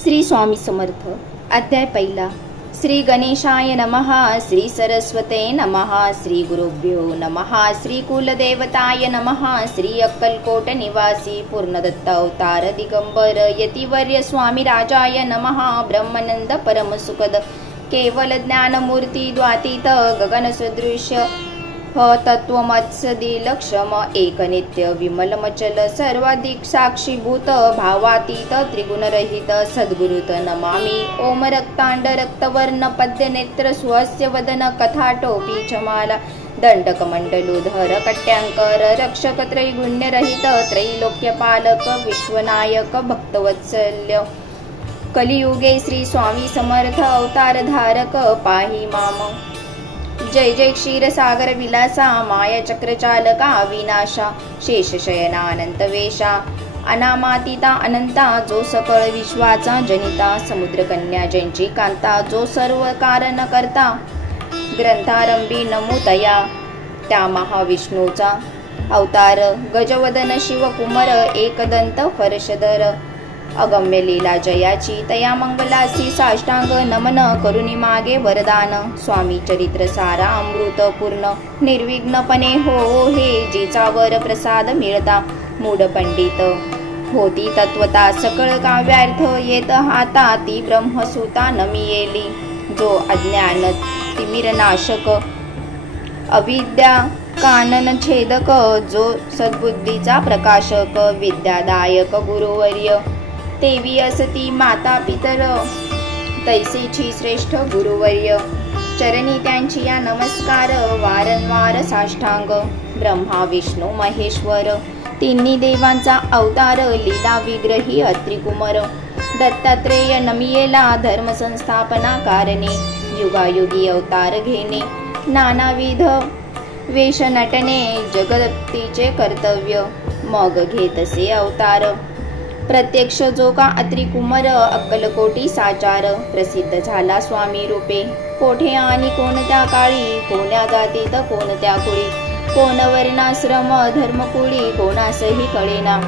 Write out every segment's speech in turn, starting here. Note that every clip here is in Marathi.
श्री स्वामी समर्थ. अध्याय पहिला. श्री गणेशाय नमः. श्री सरस्वते नमः. श्री गुरुभ्यो नमः. श्री कुलदेवताय नमः. श्री अक्कलकोट निवासी पूर्णदत्त अवतार दिगंबर यतिवर्य स्वामी राजाय नमः. ब्रह्मानंद परम सुखद केवल ज्ञानमूर्ती द्वातीत गगन सदृश्य तत्वमत्सदी लक्षम एक नित्य विमलमचल सर्वाधिक साक्षीभूत भावातीत त्रिगुणरहित सद्गुरुत नमामि. ओम रक्तांड रक्तवर्ण पद्य नेत्र सुहास्य वदन कथाटोपी चमाला दंडकमंडलुधर कट्यांकर रक्षक त्रैगुण्यरहित त्रैलोक्यपालक विश्वनायक भक्तवत्सल्य कलियुगे श्री स्वामी समर्थ अवतार धारक पाहि माम. जय जय क्षीरसागर विलासा माया चक्रचालका अविनाशा शेषशयना अनंत वेशा अनामातीता अनंता जो सकळ विश्वाचा जनिता समुद्रकन्या ज्यांची कांता जो सर्व कारण करता ग्रंथारंभी नमुतया त्या महाविष्णूचा अवतार गजवदन शिवकुमार एकदंत फरशधर अगम्य लीला जयाची तया मंगलासी साष्टांग नमन करुणी मागे वरदान. स्वामी चरित्र सारा अमृत पूर्ण निर्विघ्नपणे हो हे जिचा वर प्रसाद मिळता मूढ पंडित होती तत्वता सकळ काव्यार्थ येत हाता ती ब्रह्मसुता नमियेली. जो अज्ञान तिमिरनाशक अविद्या कानन छेदक जो सद्बुद्धीचा प्रकाशक विद्यादायक गुरुवर्य तेवी असती माता पितर तैसेची श्रेष्ठ गुरुवर्य चरणी त्यांची या नमस्कार वारंवार साष्टांग. ब्रह्मा विष्णू महेश्वर तिन्ही देवांचा अवतार लीला विग्रही अत्रिकुमार दत्तात्रेय नमियेला धर्म संस्थापना कारणे युगायुगी अवतार घेणे नानाविध वेश नटने जगदप्तीचे कर्तव्य मग घेतसे अवतार. प्रत्यक्ष जो का अत्रिकुमार अक्कलकोटी साचार प्रसिद्ध झाला स्वामी रूपे कोठे आणि कोणत्या काळी कोण्या जातीत कोणत्या कुळी कोण वर्णाश्रम धर्मकुळी कोणासही कळेना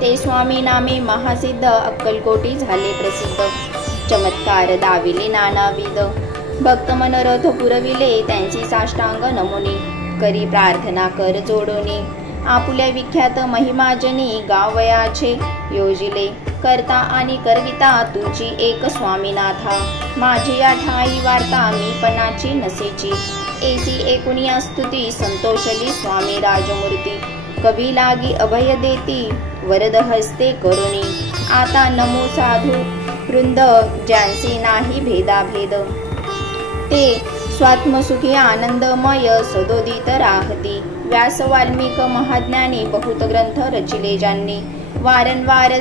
ते स्वामी नामे महासिद्ध अक्कलकोटी झाले प्रसिद्ध. चमत्कार दाविले नानाविध भक्त मनोरथ पुरविले त्यांची साष्टांग नमुनी करी प्रार्थना कर जोडोनी आपुल्या विख्यात महिमाजनी गावयाचे योजिले करता आणि करविता तुझी एक स्वामीनाथा. माझी या ठाई वार्ता मी पणाची नसेची एसी एकुणिया स्तुती संतोषली स्वामी राजमूर्ती कवी लागी अभय देती वरद हस्ते करुणी आता नमो साधू वृंद ज्यांचे नाही भेदाभेद ते स्वात्मसुखी आनंदमय सदोदित राहती. व्यास वाल्मिक महाज्ञानी बहुत ग्रंथ रचिले ज्यांनी वारंवार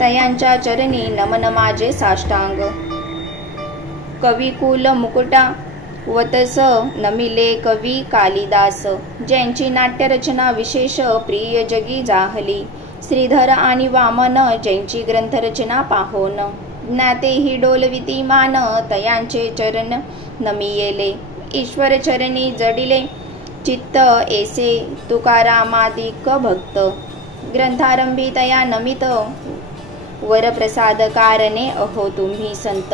तयांच्या चरणी नमन माझे साष्टांग. कविकुल मुकुटा वतस नमिले कवी कालिदास ज्यांची नाट्यरचना विशेष प्रिय जगी जाहली. श्रीधर आणि वामन ज्यांची ग्रंथरचना पाहोन ज्ञातेही डोलविती मान तयांचे चरण नमियेले. ईश्वर चरणी जडिले चित्त ऐसे तुकारामादिक भक्त ग्रंथारंभी तया नमित वरप्रसाद कारणे अहो तुम्ही संत.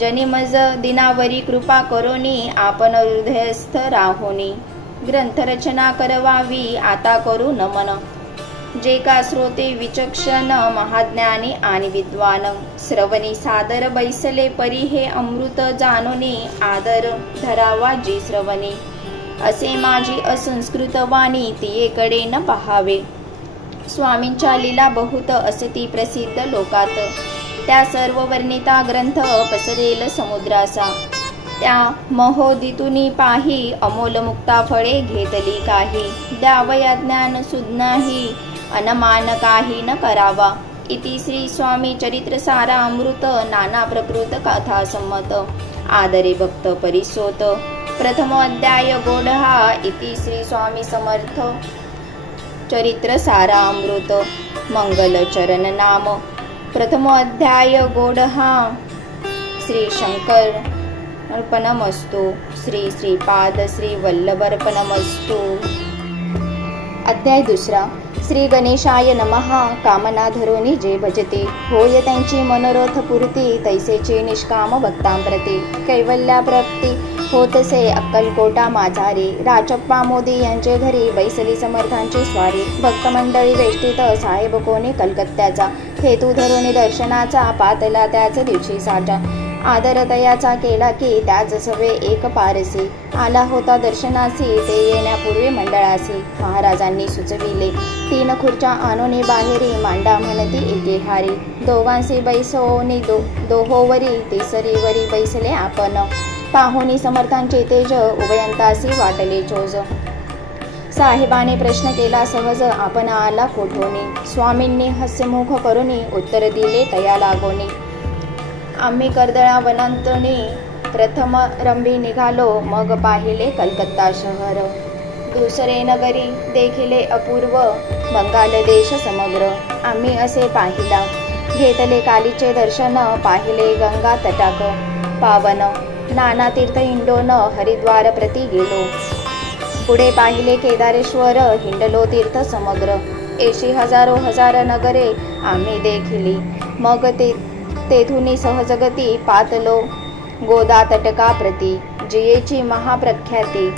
जनी मज दिनावरी कृपा करोनी आपण हृदयस्थ राहोनी ग्रंथरचना करवावी आता करू नमन. जे का श्रोते विचक्षण महाज्ञानी आणि विद्वान श्रवणी सादर बैसले परी हे अमृत जानोनी आदर धरावा जी श्रवणी असे माझी असंस्कृत वाणी तियेकडे न पहावे. स्वामींच्या लीला बहुत असती प्रसिद्ध लोकात त्या सर्व वर्णिता ग्रंथ पसरेल समुद्रासा. त्या महोदितुनी पाही अमोल मुक्ता फळे घेतली काही द्यावया ज्ञान सुज्ञाही अनमान काही न करावा. इति श्री स्वामी चरित्र सारा अमृत नाना प्रकृत कथा संमत आदरे भक्त परिसोत. प्रथम अध्याय गोडहा. इति श्री स्वामी समर्थ चरित्र सारा अमृत मंगल चरण नाम. प्रथम अध्याय गोडहा. श्री शंकर अर्पणमस्तु. श्री श्रीपाद श्री वल्लभ अर्पणमस्तु. अध्याय दुसरा. श्री गणेशाय नमः कामना धरोनी जे भजते होय त्यांची मनोरथ पूर्ती तैसेची निष्काम भक्तांप्रती कैवल्या प्राप्ती होतसे अक्कलकोटा माझारी राचप्पा मोदी यांचे घरी बैसली समर्थांची स्वारी भक्त मंडळी वेष्टीत साहेब कोणी कलकत्त्याचा हेतू धरुनी दर्शनाचा पातला त्याच दिवशी साजा आदर तयाचा केला की त्याच सवे एक पारसी आला होता दर्शनासी ते येण्यापूर्वी मंडळासी महाराजांनी सुचविले 3 खुर्च्या आणोनी बाहेरी मांडा म्हणती एके हारी दोघांसी बैसोनी दोहोवरी तिसरीवरी बैसले आपण पाहुनी समर्थांचे तेज उभयंतासी वाटले चोज साहेबाने प्रश्न केला सहज आपण आला कोठोनी स्वामींनी हास्यमुख करुनी उत्तर दिले तया लागोनी आम्ही कर्दळा वनांतणी प्रथम रंभी निघालो मग पाहिले कलकत्ता शहर दुसरे नगरी देखिले अपूर्व बंगाल देश समग्र आम्ही असे पाहिला घेतले कालीचे दर्शन पाहिले गंगा तटाक पावन नाना तीर्थ हिंडोन हरिद्वार प्रति गेलो पुढे पाहिले केदारेश्वर हिंडलो तीर्थ समग्र एशी हजारो हजार नगरे आम्ही देखिली मग तेथुनी सहजगती पातलो गोदा तटका प्रती जियेची महाप्रख्याती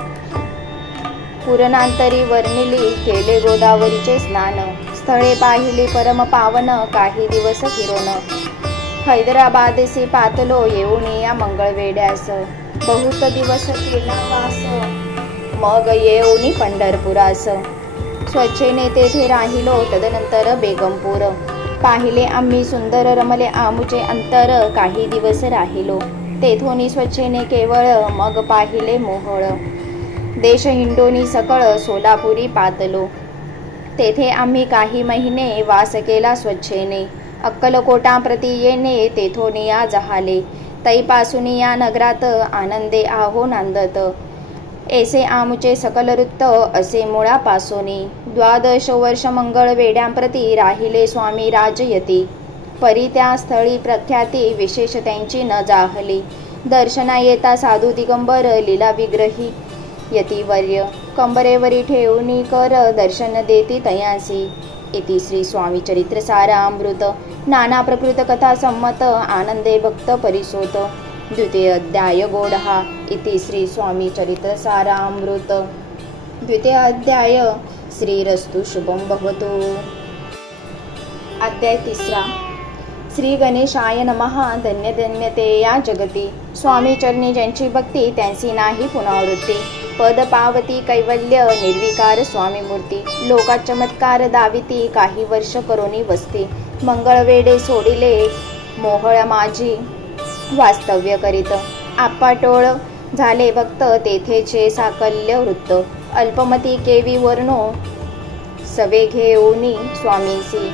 पुरणांतरी वर्णिली केले गोदावरीचे स्नान स्थळे पाहिली परम पावन काही दिवस फिरोन हैदराबादेसी पातलो येऊन या मंगळवेड्यास बहुत दिवस केला वास मग येऊनी पंढरपुरास स्वच्छेने तेथे राहिलो तदनंतर बेगमपूर पाहिले आम्ही सुंदर रमले आमुचे अंतर काही दिवस राहिलो तेथोनी स्वच्छेने केवळ मग पाहिले मोहळ देश हिंडोनी सकळ सोलापुरी पातलो तेथे आम्ही काही महिने वास केला स्वच्छेने अक्कलकोटा प्रति येणे तेथोनी या जहाले तैपासून या नगरात आनंदे आहो नांदत ऐसे आमुचे सकल वृत्त असे मुळापासोनी 12 वर्ष मंगळ वेड्यांप्रती राहिले स्वामी राजयती परी त्या स्थळी प्रख्याती विशेष त्यांची न जाहली दर्शना येता साधू दिगंबर लीला विग्रही यतिवर्य कंबरेवरी ठेवणी कर दर्शन देती तयांसी इति श्री स्वामी चरित्र सारामृत नाना प्रकृत कथा संमत आनंदे भक्त परिसोत द्वितीय अध्याय गोडहा इति श्री स्वामी चरित्र सारामृत द्वितीय अध्याय श्रीरस्तु शुभम भवतु अध्याय 3 श्री गणेशाय नमः धन्य धन्यते या जगती स्वामी चरणी ज्यांची भक्ती त्यांची नाही पुनरावृत्ती पद पावती कैवल्य निर्विकार स्वामी मूर्ती लोका चमत्कार दाविती काही वर्ष करोनी वस्ती मंगळवेडे सोडिले मोहळ माझी वास्तव्य करीत आपाटोळ झाले भक्त तेथेचे साकल्य वृत्त अल्पमती केवी वर्णो सवे घेऊनी स्वामींसी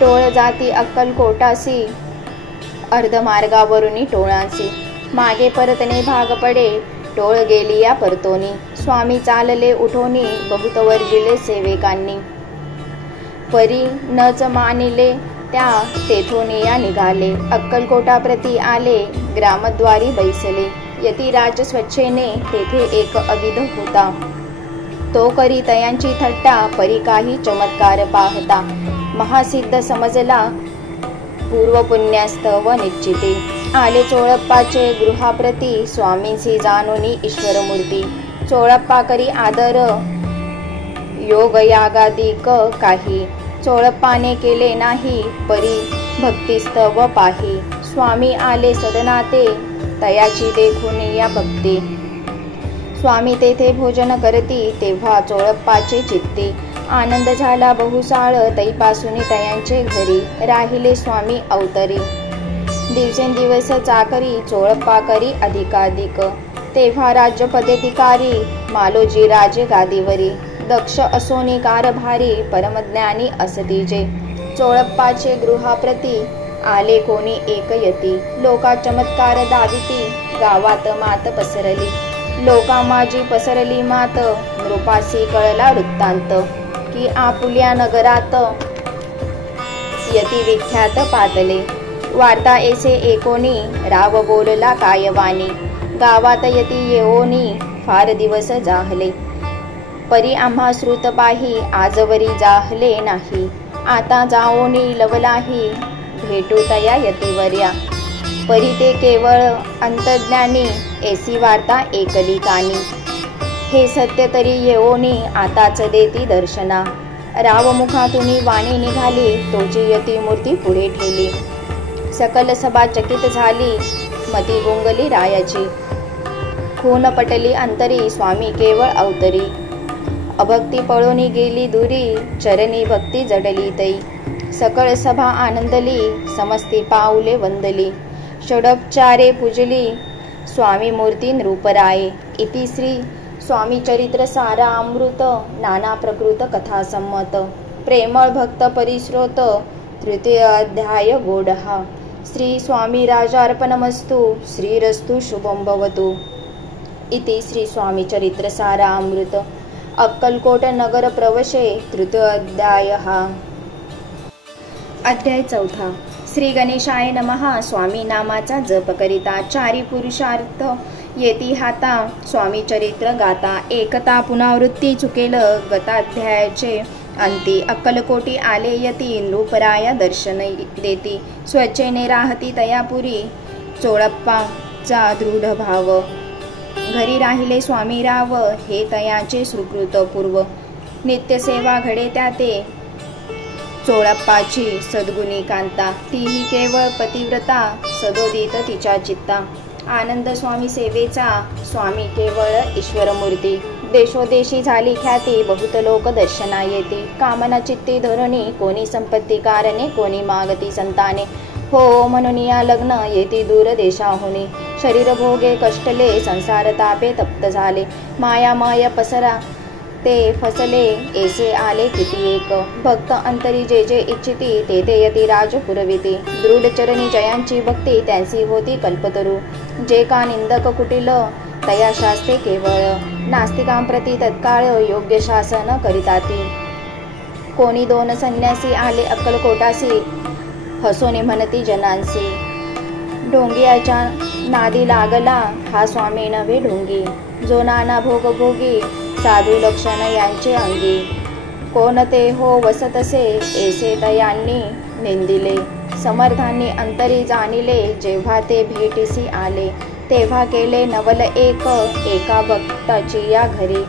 टोळ जाती अक्कलकोटासी अर्धमार्गावरुनी टोळांसी मागे परतणे भाग पडे टोळ गेली या परतोनी स्वामी चालले उठोनी बहुत वर्जिले सेवेकांनी परी नच मानिले त्या तेथोनी या निघाले अक्कलकोटा प्रति आले ग्रामद्वारी बैसले यतिराज स्वच्छेने तेथे एक अविध होता तो करी तयांची थट्टा परी काही चमत्कार पाहता महासिद्ध समजला पूर्व पुण्यास्तव निश्चिते आले चोळप्पाचे गृहाप्रती स्वामींसी जाणोनी ईश्वरमूर्ती चोळप्पा करी आदर योग यागादिक काही चोळप्पाने केले नाही परी भक्तिस्तव पाही स्वामी आले सदनाते तयाची देखून या भक्ती स्वामी तेथे भोजन करती तेव्हा चोळप्पाचे चित्ती आनंद झाला बहुसाळ तैपासून तयांचे घरी राहिले स्वामी अवतरी दिवसेंदिवस चाकरी चोळप्पा करी अधिकाधिक तेव्हा राज्यपदाधिकारी मालोजी राजे गादीवरी दक्ष असोनी कारभारी परमज्ञानी असतीजे चोळप्पाचे गृहाप्रती आले कोणी एक यती लोका चमत्कार दाविती गावात मात पसरली लोका माझी पसरली मात नृपासी कळला वृत्तांत की आपुल्या नगरात यती विख्यात पातले वार्ता ऐसे एकोनी राव बोलला कायवानी गावात यती येओनी फार दिवस जाहले परी आम्हा श्रुत पाही आजवरी जाहले नाही. आता जाओनी लवलाही भेटू तया यतिवर्या. परी ते केवळ अंतज्ञानी ऐसी वार्ता ऐकली कानी. हे सत्य तरी येओनी आताच देती दर्शना. रावमुखातून वाणी निघाली तोची यती मूर्ती पुढे ठेली. सकल सभा चकित झाली मती गुंगली रायाची. खून पटली अंतरी स्वामी केवळ अवतरी. अभक्ती पळूनी गेली दुरी चरणी भक्ती जडली तै. सकळ सभा आनंदली समस्ती पाऊले वंदली. षडोपचारे पूजली स्वामी मूर्ती नृपराये. इति श्री स्वामी चरित्र सारामृत नाना प्रकृत कथा संमत. प्रेमळ भक्त परिश्रोत तृतीय अध्याय गोडहा. श्री स्वामी राजार्पणमस्तु. श्रीरस्तु शुभं भवतु. इति श्री स्वामी चरित्र सारामृत अक्कलकोट नगर प्रवेशे तृतीय अध्यायः. अध्याय 4. श्री गणेशाय नमः. स्वामी नामाचा जप करिता चारी पुरुषार्थ येती हाता. स्वामी चरित्र गाता एकता पुनरावृत्ती चुकेल गताध्यायाचे अंती. अक्कलकोटी आले यती नृपराया दर्शन देती. स्वच्छेने राहती तयापुरी चोळप्पाचा दृढ भाव. घरी राहिले स्वामीराव हे तयाचे सुकृत पूर्व. नित्यसेवा घडे त्या ते चोळप्पाची सद्गुणी कांता. तीही केवळ पतिव्रता सदोदित तिच्या चित्ता. आनंद स्वामी सेवेचा स्वामी केवळ ईश्वरमूर्ती. देशोदेशी झाली ख्याती बहुत लोक दर्शना येती. कामना चित्ती धरणी कोणी संपत्ती कारणे कोणी मागती संताने. हो म्हणून या लग्न येती दूर देशाहुनी. शरीर भोगे कष्टले संसार तापे तप्त झाले. मायामय पसरा ते फसले ऐसे आले किती एक. भक्त अंतरी जे जे इच्छिती ते ते यती राज पुरविती. दृढ चरणी जयांची भक्ती त्यांची होती कल्पतरू. जे का निंदक कुटिल तया शास्ते केवळ. नास्तिकांप्रती तत्काळ योग्य शासन करिताती. कोणी दोन संन्यासी आले अक्कलकोटासी हसोने म्हणती जनांसी. ढोंगियाच्या नादी लागला हा स्वामी नव्हे ढोंगी. जो नाना भोगभोगी साधू लक्षण यांचे अंगी. कोण ते हो वसतसे ऐसे तयांनी निंदिले. समर्थांनी अंतरी जाणिले जेव्हा ते भेटीसी आले. तेव्हा केले नवल एक एका भक्ताची या घरी.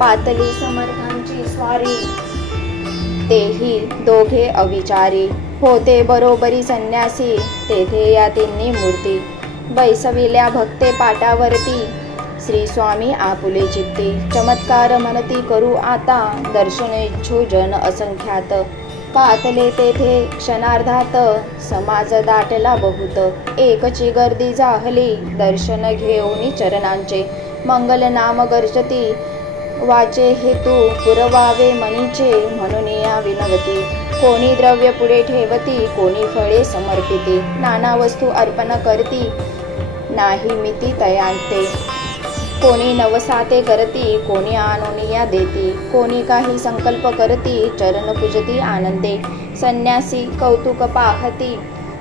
पातली समर्थांची स्वारी तेही दोघे अविचारी. होते बरोबरी संन्यासी तेथे या तिन्ही मूर्ती. बैसविल्या भक्ते पाटावरती श्री स्वामी आपुले चित्ती. चमत्कार म्हणती करू आता दर्शनेच्छू जन असंख्यात. पातले तेथे क्षणार्धात समाज दाटला बहुत. एकची गर्दी जाहली दर्शन घेऊनी चरणांचे. मंगल नाम गर्जती वाचे हेतू पुरवावे मनीचे म्हणून या विनवती. कोणी द्रव्य पुढे ठेवती कोणी फळे समर्पिती. नाना वस्तू अर्पण करती नाही मिती तयांते. कोणी नवसाते करती कोणी आणूनिया देती. कोणी काही संकल्प करती चरण पूजती आनंदे. संन्यासी कौतुक पाहती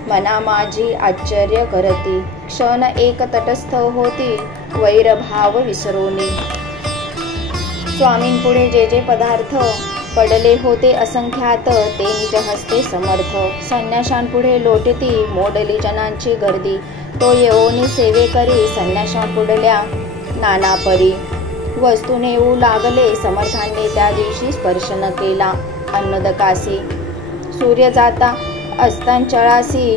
मना माझी आश्चर्य करती. क्षण एक तटस्थ होती वैरभाव विसरोनी. स्वामींपुढे जे जे पदार्थ पडले होते असंख्यात ते निज हस्ते समर्थ. संन्याशांपुढे लोटती मोडली जनांची गर्दी. तो येऊनी सेवे करी संन्याशांपुढल्या नाना परी. वस्तू नेऊ लागले समर्थांनी त्या दिवशी स्पर्श न केला अन्नदकासी. सूर्य जाता अस्तांचळासी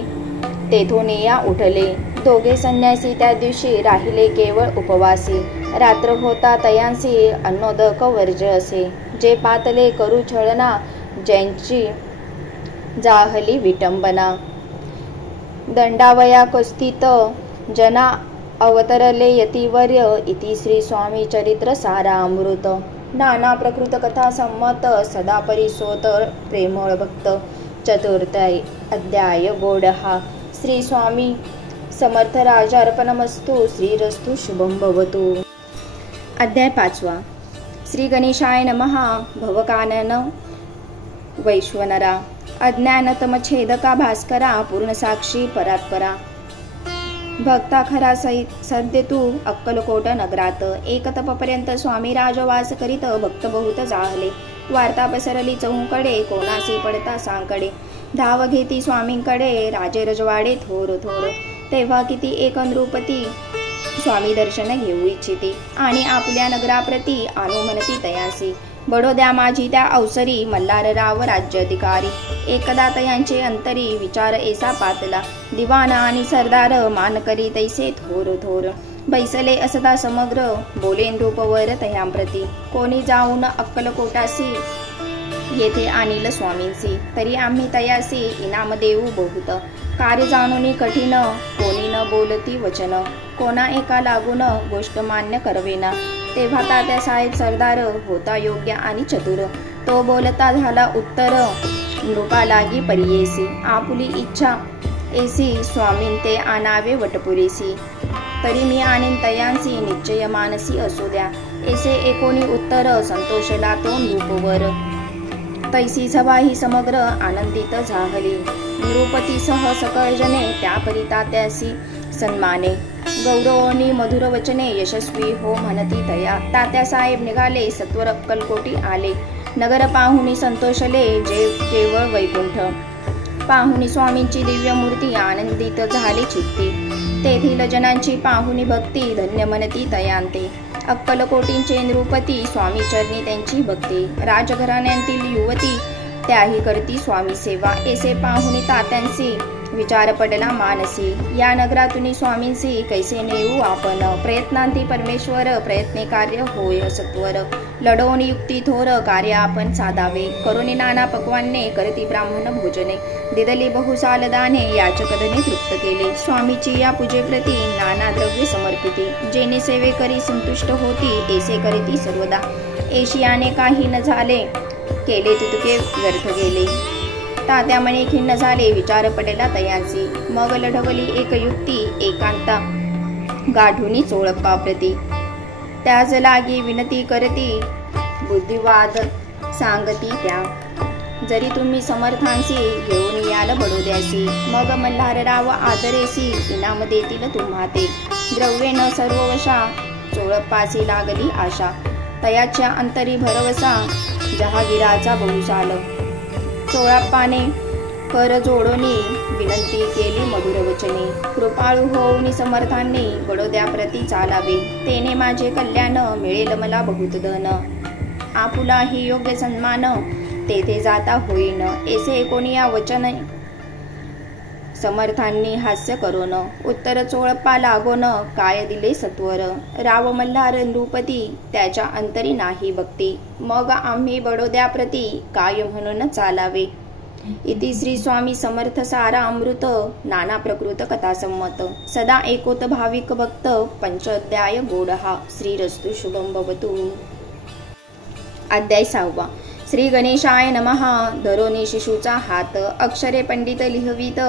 तेथून या उठले. दोघे संन्यासी त्या दिवशी राहिले केवळ उपवासी. रात्र होता तयांसी अन्नोदक वर्ज्य असे. जे पातले करू छळना ज्यांची जाहली विटंबना. दंडावया कुस्थित जना अवतरले यतिवर्य. इति श्री स्वामी चरित्र सारामृत. नाना प्रकृत कथा संमत सदा परिसोत प्रेमळ भक्त. चतुर्थ अध्याय गोडहा. श्री स्वामी समर्थ राजार्पणमस्तु. श्रीरस्तु शुभं भवतु. अध्याय 5. श्री गणेशाय नमः. भवकानन वैश्वनरा. अज्ञानतम छेदका भास्करा. पूर्णसाक्षी परात्परा. भक्ता खरा सध्य तू अक्कलकोट नगरात. एक तपपर्यंत स्वामी राजवास करीत भक्त बहुत जाहले. वार्ता पसरली चहूकडे, कोणासी पडता सांकडे. धाव घेती स्वामींकडे, राजे रजवाडे थोर थोर. तेव्हा किती एक नृपती स्वामी दर्शन घेऊ इच्छिती. आणि आपल्या नगराप्रती आणू म्हणती तयासी. बडोद्या माझी त्या अवसरी, मल्हारराव राज्याधिकारी. एकदा तयांचे अंतरी, विचार ऐसा पातला. दिवाण आणि सरदार, मान करी तैसे थोर थोर. बैसले असता समग्र, बोले नृपवर तयांप्रती. कोणी जाऊन अक्कलकोटासी, येथे आणील स्वामींसी. तरी आम्ही तयासी इनाम देऊ बहुत. कार्य जाणून कठीण, कोणी न बोलती वचन. कोणा एका लागून गोष्ट मान्य करवेना. तेव्हा तात्यासाहेब सरदार होता योग्य आणि चतुर. तो बोलता झाला उत्तर, नृपा लागी परियेसी. आपुली इच्छा ऐसी, स्वामीन ते आणावे वटपुरेसी. तरी मी आणीन तयांसी, निश्चय मानसी असू द्या. ऐसे एकोणी उत्तर, संतोषला तो नृपवर. तैसी सभा ही समग्र आनंदित झाली. नृपतीसह सकळजने, त्याकरिता त्यासी सन्माने. गौरवनी मधुर वचने, यशस्वी हो म्हणती तया. तात्यासाहेब निघाले, सत्वर अक्कलकोटी आले. नगर पाहुनी संतोषले, जे केवळ वैकुंठ. पाहुनी स्वामींची दिव्य मूर्ती, आनंदित झाले चित्ती. तेथील जनांची पाहुनी भक्ती, धन्य म्हणती तयांते. अक्कलकोटींचे नृपती, स्वामी चरणी त्यांची भक्ती. राजघराण्यांतील युवती, त्याही करती स्वामी सेवा. ऐसे पाहुनी तात्यांसी, विचार पडला मानसी. या नगरातून स्वामींसी कैसे नेऊ आपण. प्रयत्नांती परमेश्वर, प्रयत्ने कार्य होय सत्वर. लढवून युक्ती थोर, कार्य आपण साधावे. करुणी नाना पक्वाने, करती ब्राह्मण भोजने. दिदली बहुसाल दाने, याचक धने तृप्त केले. स्वामीची या पूजेप्रती, नाना द्रव्ये समर्पिती. जेणे सेवे करी संतुष्ट होती, ऐसे करीती सर्वदा. एशियाने काही न झाले, केले तुतके व्यर्थ गेले. तात्या म्हणे खिन्न झाले, विचार पडला तयांसी. मग लढवली एक युक्ती, एकांता गाढुनी चोळप्पाप्रती. त्याच लागी विनती करती, बुद्धिवाद सांगती त्या. जरी तुम्ही समर्थांसी, घेऊन याल बडोद्यासी. मग मल्हारराव आदरेसी, इनाम देतील तुम्हा ते. द्रव्ये न सर्व वशा, चोळप्पासी लागली आशा. तयाच्या अंतरी भरवसा, जहागीराचा बहुसाल. चोळप्पाने कर जोडोनी, विनंती केली मधुर वचने. कृपाळू होऊनी समर्थांनी, बडोद्याप्रती चालावे. तेने माझे कल्याण, मिळेल मला बहुत धन. आपुलाही योग्य सन्मान, तेथे जाता होईन. ऐसे कोणी या वचन समर्थांनी हास्य करून. उत्तर चोळप्पा लागोन, काय दिले सत्वर. राव मल्हार नृपती, त्याच्या अंतरी नाही भक्ती. मग आम्ही बडोद्याप्रती, काय म्हणून चालावे. इति श्री स्वामी समर्थ सारा अमृत, नाना प्रकृत कथा संमत. सदा एकोत भाविक भक्त, पंचअध्याय गोडहा. श्रीरस्तु शुभम भवतु. अध्याय 6. श्री गणेशाय नमः. धरोनी शिशूचा हात, अक्षरे पंडित लिहवीत.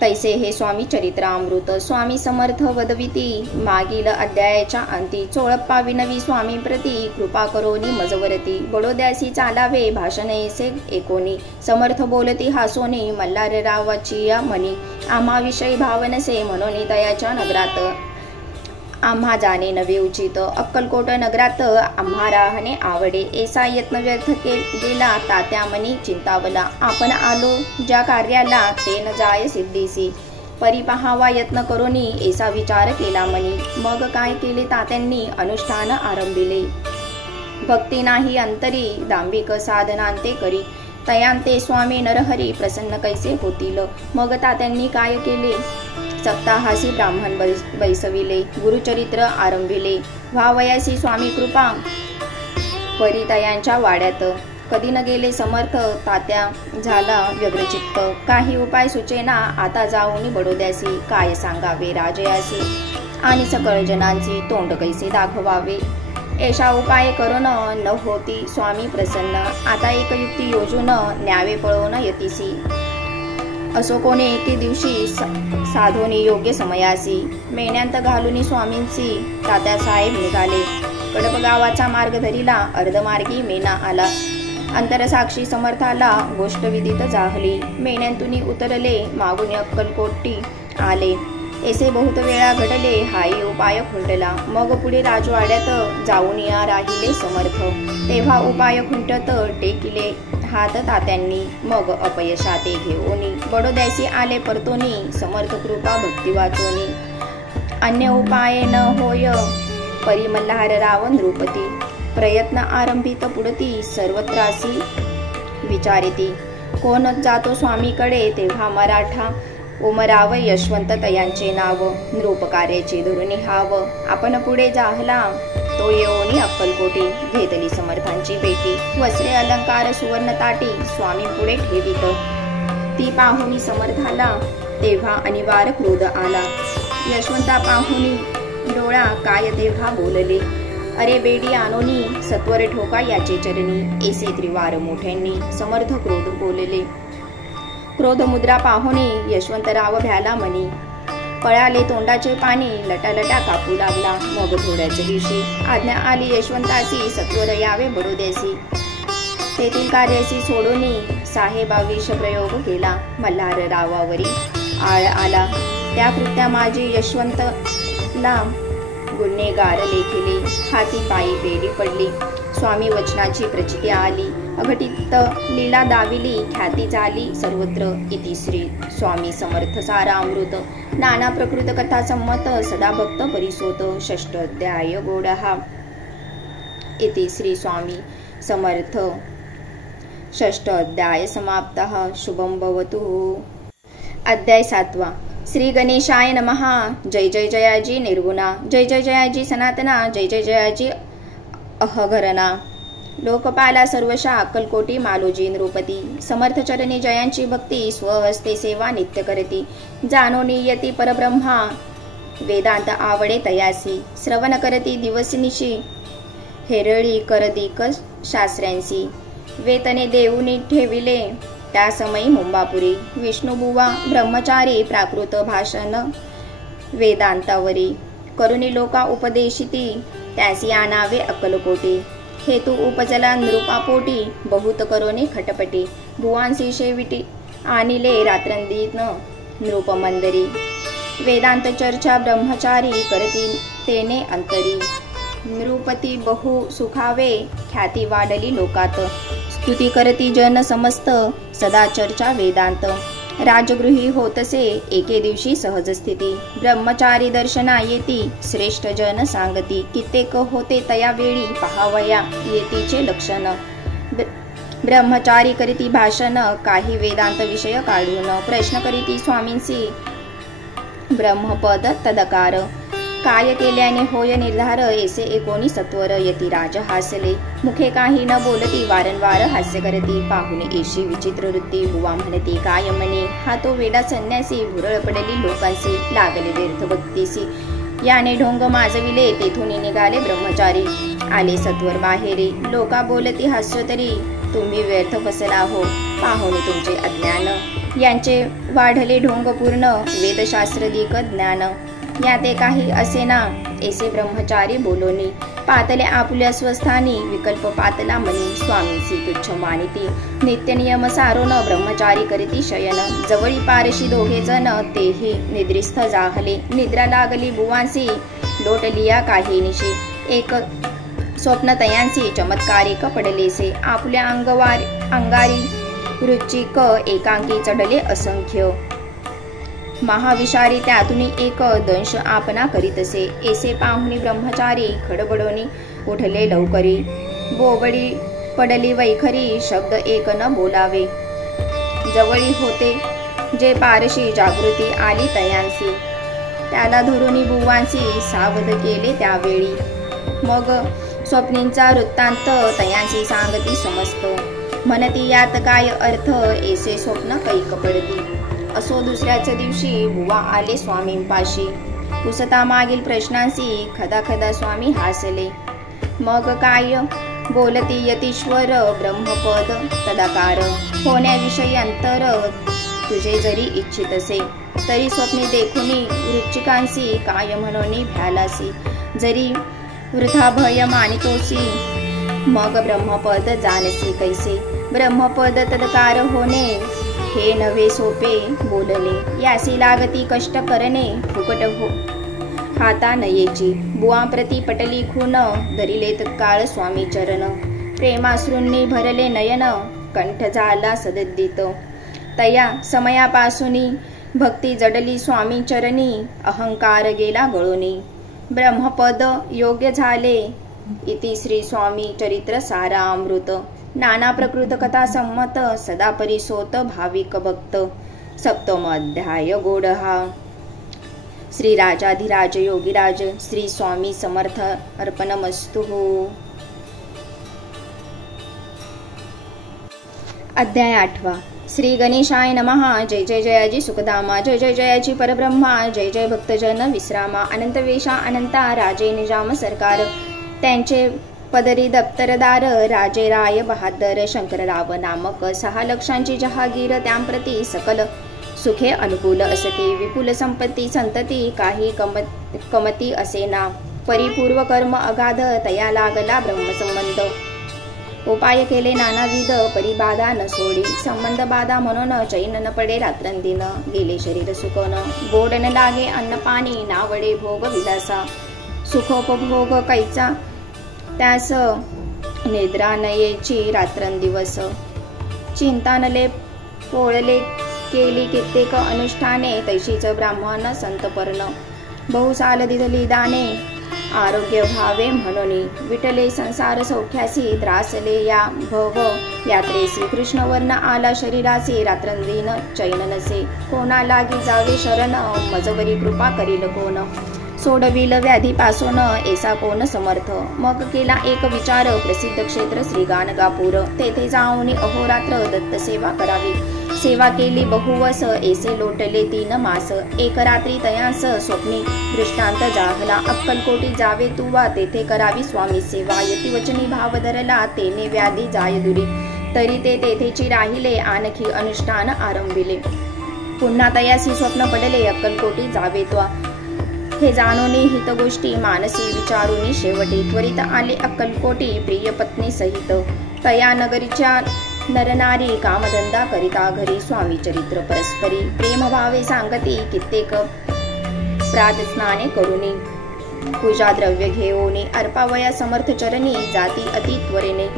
तैसे हे स्वामी चरित्रामृत. स्वामी समर्थ वदविती, मागील अध्यायाच्या अंती. चोळप्पा विनवी स्वामी प्रती, कृपा करोनी मजवरती. बडोद्यासी चालावे, भाषण ऐसे एकोणी. समर्थ बोलती हासोनी, मल्हाररावाची या मनी. आम्हाविषयी भावनसे, म्हणून तयाच्या नगरात. आम्हा जाणे नवे उचित, अक्कलकोट नगरात आम्हा राहणे आवडे. ऐसा यत्न व्यर्थ गेला, तात्या मनी चिंतावला. आपण आलो ज्या कार्याला, ते न जाय सिद्धीसी. परी पहावा यत्न करोनी, ऐसा विचार केला मनी. मग काय केले तात्यांनी, अनुष्ठान आरंभिले. भक्ती नाही अंतरी, दांभिक साधनांते करी. तयांते स्वामी नरहरी, प्रसन्न कैसे होतील. मग तात्यांनी काय केले, सप्ताहासी ब्राह्मण बैसविले. गुरुचरित्र आरंभिले. व्हावयासी स्वामी कृपा, परितयांच्या वाड्यात. कधी न गेले समर्थ, तात्या झाला व्यग्रचित्त. काही उपाय सुचेना, आता जाऊन बडोद्यासी. काय सांगावे राजयासी, आणि सकळ जनांची तोंड कैसे दाखवावे. ऐसा उपाय करून न होती स्वामी प्रसन्न. आता एक युक्ती योजून, न्यावे पळवून यतीसी. असो कोणी एके दिवशी, साधोनी योग्य समयासी. मेण्यांत घालून स्वामींची, तात्यासाहेब निघाले. कडप गावाचा मार्ग धरिला, अर्धमार्गी मेना आला. अंतरसाक्षी समर्थाला, गोष्ट विदित जाहली. मेण्यांतून उतरले, मागून अक्कलकोटी आले. ऐसे बहुत वेळा घडले हाही उपाय खुंटला. मग पुढे राजवाड्यात जाऊन या राहिले समर्थ. तेव्हा उपाय खुंटत टेकिले हात तात्यांनी. मग अपयशाते घेऊनी बडोद्यासी आले परतोनी. समर्थ कृपा भक्ती वाचोनी. अन्य उपाय न होय परी मल्हार राव नृपती. प्रयत्न आरंभित पुढती सर्वत्रासी विचारिती. कोण जातो स्वामीकडे तेव्हा मराठा उमराव यशवंत तयांचे नाव. नृपकार्याचे धोरणी हाव आपण पुढे जाहला. तो येऊनी अक्कलकोटी घेतली समर्थांची भेटी. वस्त्रे अलंकार सुवर्ण ताटी स्वामी पुढे ठेवित. ती पाहुनी समर्थाला तेव्हा अनिवार्य क्रोध आला. यशवंता पाहुनी डोळा काय तेव्हा बोलले. अरे बेडी आणोनी सत्वर ठोका याचे चरणी. ऐसे त्रिवार मोठ्यांनी समर्थ क्रोध बोलले. क्रोध मुद्रा पाहुनी यशवंतराव भ्याला मनी. पळाले तोंडाचे पाणी लटालटा कापू लागला. मग थोड्याच दिवशी आज्ञा आली यशवंतासी सत्वर यावे बडोद्यासी. तेथील कार्यासी सोडोनी साहेबा विष प्रयोग केला. मल्हार रावावरी आळ आला. त्या कृत्या माझी यशवंतला गुन्हेगार लेखिले. हाती पायी बेडी पडली. स्वामी वचनाची प्रचिती आली. अघटित लीला दाविली ख्याती झाली सर्वत्र. इति श्री स्वामी समर्थ सारामृत. नाना प्रकृत कथा संमत सदा भक्त परिसोत. षष्ठ अध्याय गोडहा. इति श्री स्वामी समर्थ षष्ठ अध्याय समाप्तः. शुभं भवतु. अध्याय 7. श्री गणेशाय नमः. जय जय जयाजी निर्गुणा. जय जय जयाजी सनातना. जय जय जयाजी अहघरना. लोकपाला सर्वशा अक्कलकोटी मालोजी नृपती. समर्थ चरणी जयांची भक्ती स्वहस्ते सेवा नित्य करती. जाणोनी यती परब्रह्मा वेदांत आवडे तयासी. श्रवण करती दिवसनिशी हेरळी करदिक शास्त्र्यांसी. वेतने देऊनी ठेविले त्या समयी मुंबापुरी. विष्णुबुवा ब्रह्मचारी प्राकृत भाषण वेदांतावरी. करुणी लोका उपदेशिती त्यासी आणावे अक्कलकोटी. हेतू उपजला नृपापोटी बहुत करोनी खटपटी. भुवांसी शेविटी आणिले रात्रंदिन नृपमंदरी. वेदांत चर्चा ब्रह्मचारी करती तेने अंतरी. नृपती बहु सुखावे ख्याती वाढली लोकात. स्तुती करती जन समस्त सदा चर्चा वेदांत. राजगृही होतसे एके दिवशी सहज स्थिती. ब्रह्मचारी दर्शना येती श्रेष्ठ जन सांगती. कित्येक होते तया वेळी पहावया येतीचे लक्षण. ब्रह्मचारी करीती भाषण काही वेदांत विषय काढून. प्रश्न करीती स्वामींसी ब्रह्मपद तदकार. काय केल्याने होय निर्धार. ऐसे एकोणी सत्वर यती राज हासले. मुखे काही न बोलती वारंवार हास्य करती. पाहुणे एशी विचित्र वृत्ती. बुवा म्हणती काय म्हणे हा तो वेडा संन्यासी. भुरळ पडली लोकांसी लागले व्यर्थ भक्तीसी. याने ढोंग माजविले तेथून निघाले ब्रह्मचारी. आले सत्वर बाहेरी. लोका बोलती हास्य तरी तुम्ही व्यर्थ फसला हो. पाहुणे तुमचे अज्ञान यांचे वाढले ढोंग पूर्ण. वेदशास्त्र दिक ज्ञान याते काही असेना. ऐसे ब्रह्मचारी बोलोनी. पातले आपुल्या स्वस्थानी विकल्प पातला मनी. स्वामींसी तुच्छ मानिती नित्य नियम सारोन. ब्रह्मचारी करीती शयन. जवळी पारशी दोघे जण तेही निद्रिस्थ जाहले. निद्रा लागली बुवांसी लोटलिया काही निशी. एक स्वप्न तयांसी चमत्कारिक पडलेसे. आपुल्या अंगारी रुचिक एकांकी चढले असंख्य. महाविषारी त्यातून एक दंश आपणा करीतसे. ऐसे पाहुणी ब्रह्मचारी खडबडोनी उठले लवकरी. बोबडी पडली वैखरी शब्द एक न बोलावे. जवळी होते जे पारशी जागृती आली तयांसी. त्याला धरुनी बुवांसी सावध केले त्यावेळी. मग स्वप्नींचा वृत्तांत तयांसी सांगती समस्त. म्हणती यात काय अर्थ ऐसे स्वप्न कैक पडती. असो दुसऱ्याच दिवशी बुवा आले स्वामींपाशी. पुसता मागील प्रश्नांसी खदा खदा स्वामी हासले. मग काय बोलती यतीश्वर ब्रह्मपद तदाकार. होण्याविषयी अंतर तुझे जरी इच्छितसे. तरी स्वप्नी देखुनी वृश्चिकांसी काय म्हणून भ्यालासी. जरी वृथा भय मानितोसी मग ब्रह्मपद जानसी कैसे. ब्रह्मपद तदकार होणे हे नव्हे सोपे बोलणे, यासी लागती कष्ट करणे, फुकट हो हाता नयेची. बुवाप्रती पटली खून, धरिले तत्काळ स्वामी चरण. प्रेमाश्रूंनी भरले नयन, कंठ झाला सदद्दित. तया समयापासूनी भक्ती जडली स्वामी चरणी, अहंकार गेला गळोनी. ब्रह्मपद योग्य झाले, इति श्री स्वामी चरित्र सारामृत. नाना प्रकृत कथा संमत, सदा परिसोत भाविक भक्त. सप्तम अध्याय गोडहा. श्री राजाधिराज योगीराज श्री स्वामी समर्थ अर्पणमस्तु. अध्याय 8. श्री गणेशाय नमः. जय जय जयाजी सुखधामा, जय जय जयाजी परब्रह्मा, जय जय भक्तजन विश्रामा. अनंत वेशा अनंता, राजे निजाम सरकार. त्यांचे पदरी दप्तरदार, राजे राय बहादर. शंकरराव नामक 6 लक्षांची जहागीर, त्यांप्रती सकल सुखे अनुकूल असती. विपुल संपत्ती संतती, काही कमती असेना. परिपूर्व कर्म अगाध, तया लागला ब्रह्मसंबंध. उपाय केले नानाविध, परिबाधा न सोडी. संबंध बाधा म्हणून चैन न पडे रात्रंदिन. गेले शरीर सुकोन, गोड न लागे अन्न पाणी. नावडे भोग विलासा, सुखोपभोग कैचा, त्यास निद्रा नयेची रात्रंदिवस. चिंतानले पोळले केली कित्येक अनुष्ठाने, तैशीच ब्राह्मण संतपर्ण. बहुसाल दिधली दाने, आरोग्य व्हावे म्हणून. विटले संसार सौख्यासी, त्रासले या भव यात्रेसी. कृष्णवर्ण आला शरीरासी, रात्रंदिन चैन नसे. कोणा लागी जावे शरण, मजवरी कृपा करील कोण. सोडविल व्याधीपासून, ऐसा कोण समर्थ. मग केला एक विचार, प्रसिद्ध क्षेत्र श्री गाणगापूर. तेथे जाऊन अहोरात्र दत्त सेवा करावी. सेवा केली बहुवस, ऐसे लोटले 3 मास. एक रात्री तयांस स्वप्नी दृष्टांत जाहला. अक्कलकोटी जावे तुवा, तेथे करावी स्वामी सेवा. यतिवचनी भाव धरला, तेने व्याधी जाय दुरी. तरी ते तेथेची राहिले, आणखी अनुष्ठान आरंभिले. पुन्हा तयासी स्वप्न पडले, अक्कलकोटी जावे त्वा. हे जाणून हितगोष्टी, मानसी विचारुनी शेवटी. त्वरित आले अक्कलकोटी, प्रिय पत्नी सहित. तया नगरीच्या नरनारी, कामधंदा करिता घरी. स्वामी चरित्र परस्परी, प्रेम भावे सांगती. कित्येक प्रातस्नाने करुनी, पूजा द्रव्य घेऊनी. अर्पावया समर्थ चरणी, जाती अति त्वरेने.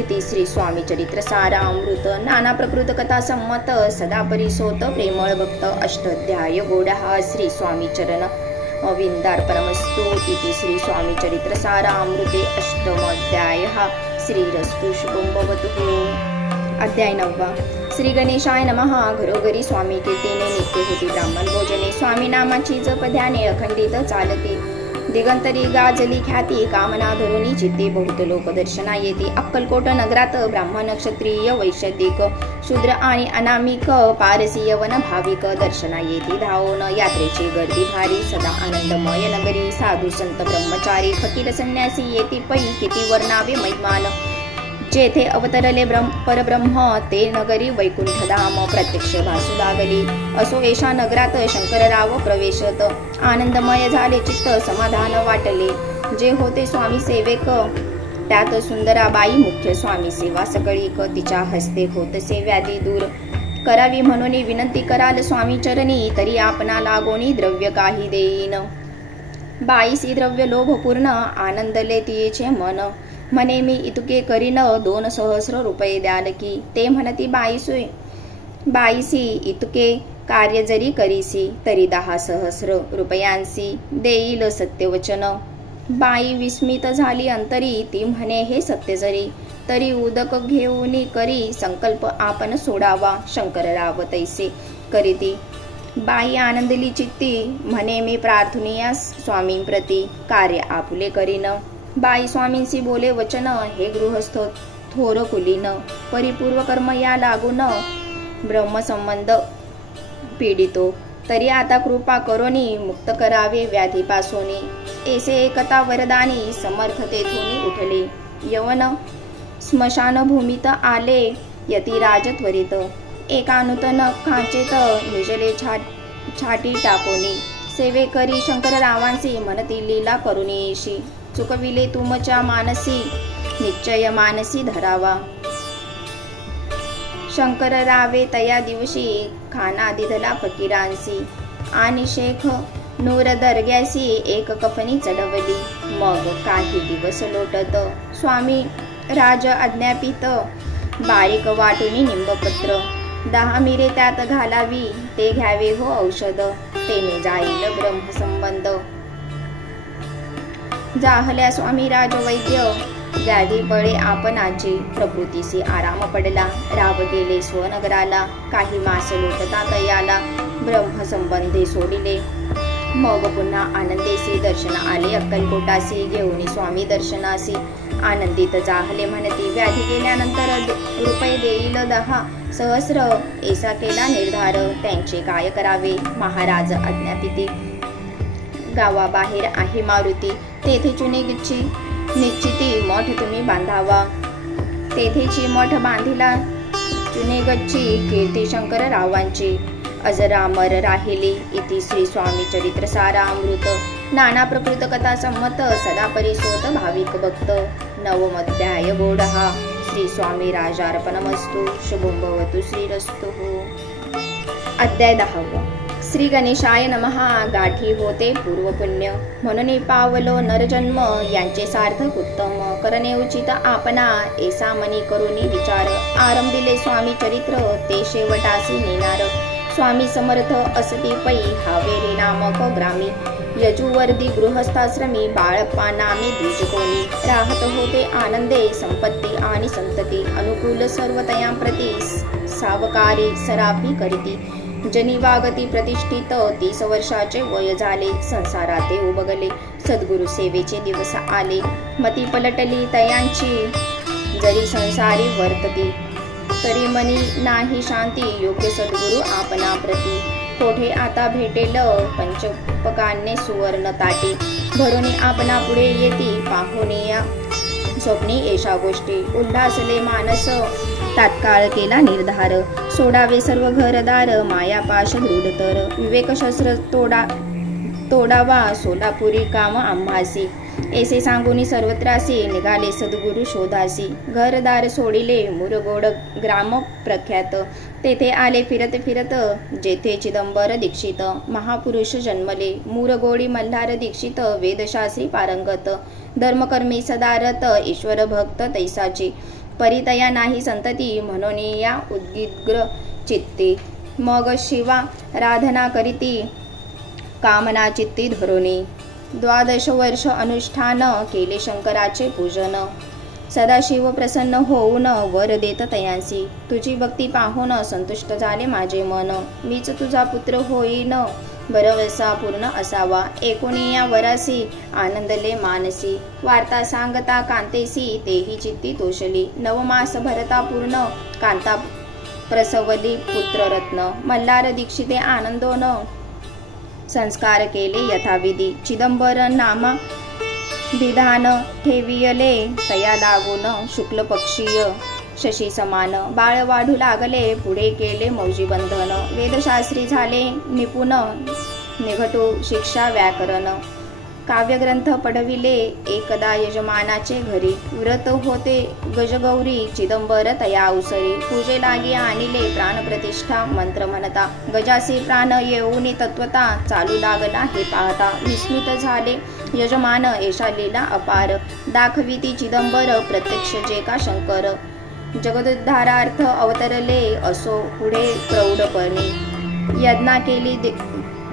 इति श्री स्वामी चरित्र सारामृत. नाना प्रकृत कथा संमत, सदा परिसोत प्रेमळ भक्त. अष्टाध्याय गोडहा. श्री स्वामी चरण अविंदार्पणमस्तु. इति श्री स्वामी चरित्र सारामृते अष्टमोऽध्यायः. श्रीरस्तु शुभं भवतु. अध्याय 9. श्री गणेशाय नमः. घरोघरी स्वामी कीर्तीने नित्य होती ब्राह्मण भोजने. स्वामी नामाची जप ध्याने अखंडित चालती. दिगंतरी गाजली ख्याती, कामना धरुनी चित्ते. बहुत लोक दर्शना येती. अक्कलकोट नगरात ब्राह्मण क्षत्रिय वैश्यदिक शूद्र आणि अनामिक पारसी यवन भाविक दर्शना येती धावून. यात्रेची गर्दी भारी, सदा आनंदमय नगरी. साधू संत ब्रह्मचारी फकीर संन्यासी येती पै. किती वर्णावे महिमान, जेथे अवतरले परब्रह्म, ते नगरी वैकुंठधाम प्रत्यक्ष भासू लागली. असो एषा नगरात शंकरराव प्रवेशत. आनंदमय झाले चित्त, समाधान वाटले. जे होते स्वामी सेवेक, त्यात सुंदराबाई मुख्य. स्वामी सेवा सकळीक, तिच्या हस्ते होतसे व्याधी दूर. करावी म्हणून विनंती कराल स्वामी चरणी, तरी आपणा लागोनी द्रव्य काही देईन. बाईसी द्रव्य लोभपूर्ण, आनंदले तिचे मन. म्हणे मी इतके करीन, 2 सहस्र रुपये द्याल की. ते म्हणती बाईसी इतके कार्य जरी करीसी, तरी 10 सहस्र रुपयांसी देईल सत्यवचन. बाई विस्मित झाली अंतरी, ती म्हणे हे सत्य जरी. तरी उदक घेऊन करी संकल्प आपण सोडावा. शंकरराव तैसे करीती. बाई आनंदली चित्ती, म्हणे मी प्रार्थनीया स्वामींप्रती कार्य आपुले करीन. बाई स्वामींशी बोले वचन, हे गृहस्थ थोर कुलीन. परिपूर्व कर्म या लागून, ब्रह्मसंबंध पीडितो. तरी आता कृपा करोनी, मुक्त करावे व्याधीपासूनी. ऐसे एकता वरदानी, समर्थ तेथून उठले. यवन स्मशान भूमीत आले, यतिराज त्वरित. एका नूतन खांचेत निजले छाटी टाकोनी. सेवे करी शंकररावांसी, म्हणती लीला करुणीशी. चुकविले तुमच्या मानसी, निश्चय मानसी धरावा. शंकर रावे तया दिवशी खाना दिधला फकीरांसी आणि शेख नूर दर्ग्यासी एक कफनी चढवली. मग काही दिवस लोटत स्वामी राज आज्ञापित बारीक वाटुनी निंबपत्र 10 मिरे त्यात घालावी ते घ्यावे हो औषध तेने जाईल ब्रह्मसंबंध. जाहल्या स्वामी राज वैद्य व्याधी बळे आपणाची प्रकृतीसी आराम पडला. राव गेले स्वनगराला काही मास लोटता तयाला ब्रह्मसंबंधे सोडिले. मग पुन्हा आनंदेसी दर्शन आले अक्कलकोटासी घेऊन स्वामी दर्शनासी आनंदित जाहले म्हणती व्याधी गेल्यानंतर रुपये देईल 10,000 ऐसा केला निर्धार. त्यांचे काय करावे महाराज आज्ञापिती. गावाबाहेर आहे मारुती तेथे चुनेगीची निश्चिती मठ तुम्ही बांधावा. तेथेची मठ बांधिला चुनेगच्ची कीर्ती शंकर रावांची अजरामर राहिली. इति श्री स्वामी चरित्र सारामृत नाना प्रकृत कथा संमत सदा परिसोत भाविक भक्त. नवमोध्याय गोडहा. श्री स्वामी राजार्पणमस्तु. शुभं भवतु श्रीरस्तु. अध्याय 10. श्री गणेशाय नमः. गाठी होते पूर्व पुण्य म्हणून पावलो नरजन्म यांचे सार्थक उत्तम करणे उचित आपणा ऐसा मनी करुनी विचार. आरंभिले स्वामी चरित्र ते शेवटासी नेणार. स्वामी समर्थ असती पै हावेरी नामक ग्रामी यजुवर्दी गृहस्थाश्रमी बाळप्पा नामे द्विजकोनी राहत होते आनंदे संपत्ती आणि संतती अनुकूल सर्व तयांप्रती सावकारी सराफी करीती. जनी वागती प्रतिष्ठित 30 वर्षाचे वय झाले. संसारात ते उबगले सद्गुरु सेवेचे दिवस आले. मती पलटली तयांची जरी संसारी वर्तती तरी मनी नाही शांती योग्य सद्गुरु आपणा प्रती. कोठे आता भेटेल पंचपकान्ने सुवर्ण ताटी भरुनी आपणा पुढे येती पाहुनिया स्वप्नी येशा गोष्टी. उल्हासले मानस तात्काळ केला निर्धार सोडावे सर्व घरदार मायापाश दृढतर विवेक शस्त्र तोडावा सोलापुरी काम आम्हासी. ऐसे सांगूनी सर्वत्रासी निघाले सद्गुरु शोधासी. घरदार सोडिले मुरगोड ग्राम प्रख्यात तेथे आले फिरत फिरत जेथे चिदंबर दीक्षित महापुरुष जन्मले. मुरगोडी मल्हार दीक्षित वेदशास्त्री पारंगत धर्मकर्मी सदारत ईश्वर भक्त तैसाची परितया नाही संतती म्हणून या उद्गिग्र चित्ती. मग शिवा राधना करीती कामना चित्ती धरुनी 12 वर्ष अनुष्ठान केले शंकराचे पूजन. सदाशिव प्रसन्न होऊन वर देत तयांसी. तुझी भक्ती पाहून संतुष्ट झाले माझे मन. मीच तुझा पुत्र होईन भरवसा पूर्ण असावा. एकोणी या वरासी आनंदले मानसी. वार्ता सांगता कांतेसी तेही चित्ती तोषली. 9 मास भरता पूर्ण कांता प्रसवली पुत्ररत्न. मल्हार दीक्षिते आनंदोन संस्कार केले यथाविधी. चिदंबर नामा विधान ठेवियले तया लागून शुक्ल पक्षीय शशी समान. बाळ वाढू लागले पुढे केले मौजी बंधन. वेदशास्त्री झाले निपुण निघटू शिक्षा व्याकरण. काव्यग्रंथ पढविले एकदा यजमानाचे घरी. व्रत होते गजगौरी चिदंबर तया उसरी. पूजे लागी आणिले प्राणप्रतिष्ठा मंत्र म्हणता. गजासी प्राण येऊनी तत्वता चालू लागला हे पाहता. विस्मित झाले यजमान ऐशा लीला अपार. दाखविती चिदंबर प्रत्यक्ष जे का शंकर. जगदोद्धारार्थ अवतरले असो पुढे प्रौढपणी. यज्ञा केली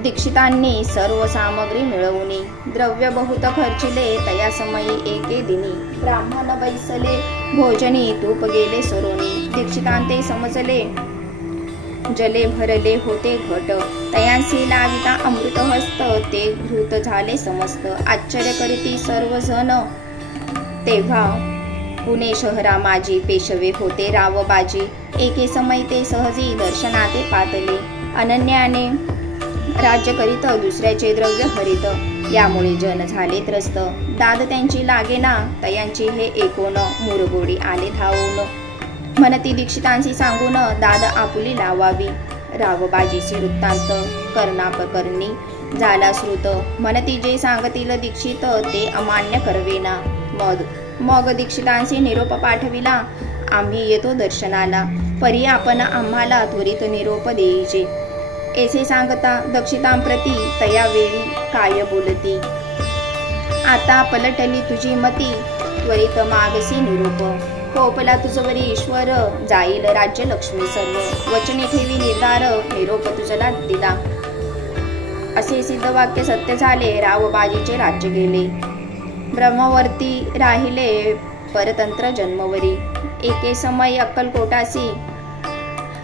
दीक्षितांनी सर्व सामग्री मिळवूनी. द्रव्य बहुत खर्चिले तया समयी एके दिनी. ब्राह्मण बैसले भोजनी तूप गेले सरोनी. दीक्षितांते समजले जले भरले होते घट. तयांसी लाविता अमृत हस्त ते घृत झाले समस्त. आश्चर्य करीती सर्वजण तेव्हा पुणे शहरा माझी पेशवे होते रावबाजी. एके समय ते सहजी दर्शनाते पातले. अनन्याने राज्य करीत दुसऱ्याचे द्रव्य हरित. यामुळे जन झाले त्रस्त. दाद त्यांची लागेना तयांची हे ऐकून मुरगोडी आले धावून. म्हणती दीक्षितांशी सांगून दाद आपुली लावावी. रावबाजीची वृत्तांत कर्णापकर्णी झाला श्रुत. म्हणती जे सांगतील दीक्षित ते अमान्य करवेना. मग दीक्षितांशी निरोप पाठविला. आम्ही येतो दर्शनाला परी आपण आम्हाला त्वरित निरोप देईजे. ऐसे सांगता दक्षितांप्रती तया वेळी काय बोलती. आता पलटली तुझी मती त्वरित मागसी निरोप. कोपला तुझवरी ईश्वर जाईल राज्य लक्ष्मी सर्व. वचने ठेवी निर्धार निरोप तुझला दिला. असे सिद्ध वाक्य सत्य झाले. रावबाजीचे राज्य गेले. ब्रह्मवर्ती राहिले परतंत्र जन्मवरी. एके समय अक्कलकोटासी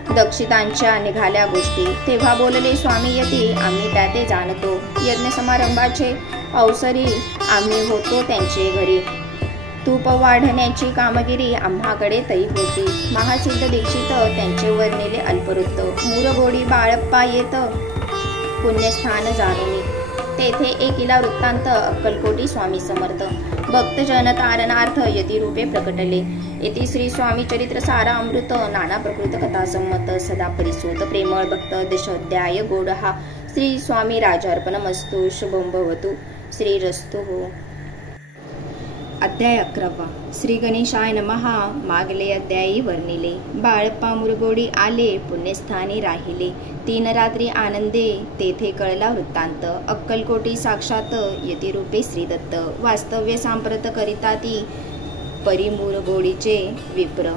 दक्षितांच्या निघाल्या गोष्टी. तेव्हा बोलले स्वामी यती आम्ही त्या ते जाणतो. यज्ञ समारंभाचे अवसरी आम्ही होतो त्यांचे घरी. तूप वाढण्याची कामगिरी आम्हाकडे तई होती. महासिद्ध दीक्षित त्यांचे वर्णिले अल्पवृत्त. मुरगोडी बाळप्पा येत पुण्यस्थान जाणूनी. तेथे एकिला वृत्तांत अक्कलकोटी स्वामी समर्थ. भक्तजन तारणार्थ यतिरूपे प्रकटले. येथे श्री स्वामी चरित्र सारा अमृत. नाना प्रकृत कथा संमत. सदा परिसोत प्रेमळ भक्त. दशोध्याय गोड हा. श्री स्वामी राजार्पणमस्तु. शुभं भवतु. श्रीरस्तु. अध्याय 11. श्री गणेशाय नमः. मागले अध्यायी वर्णिले. बाळप्पा मुरगोडी आले पुण्यस्थानी राहिले. 3 रात्री आनंदे तेथे कळला वृत्तांत. अक्कलकोटी साक्षात यतिरूपे श्रीदत्त. वास्तव्य सांप्रत करिता ती परी मुरगोडीचे विप्र.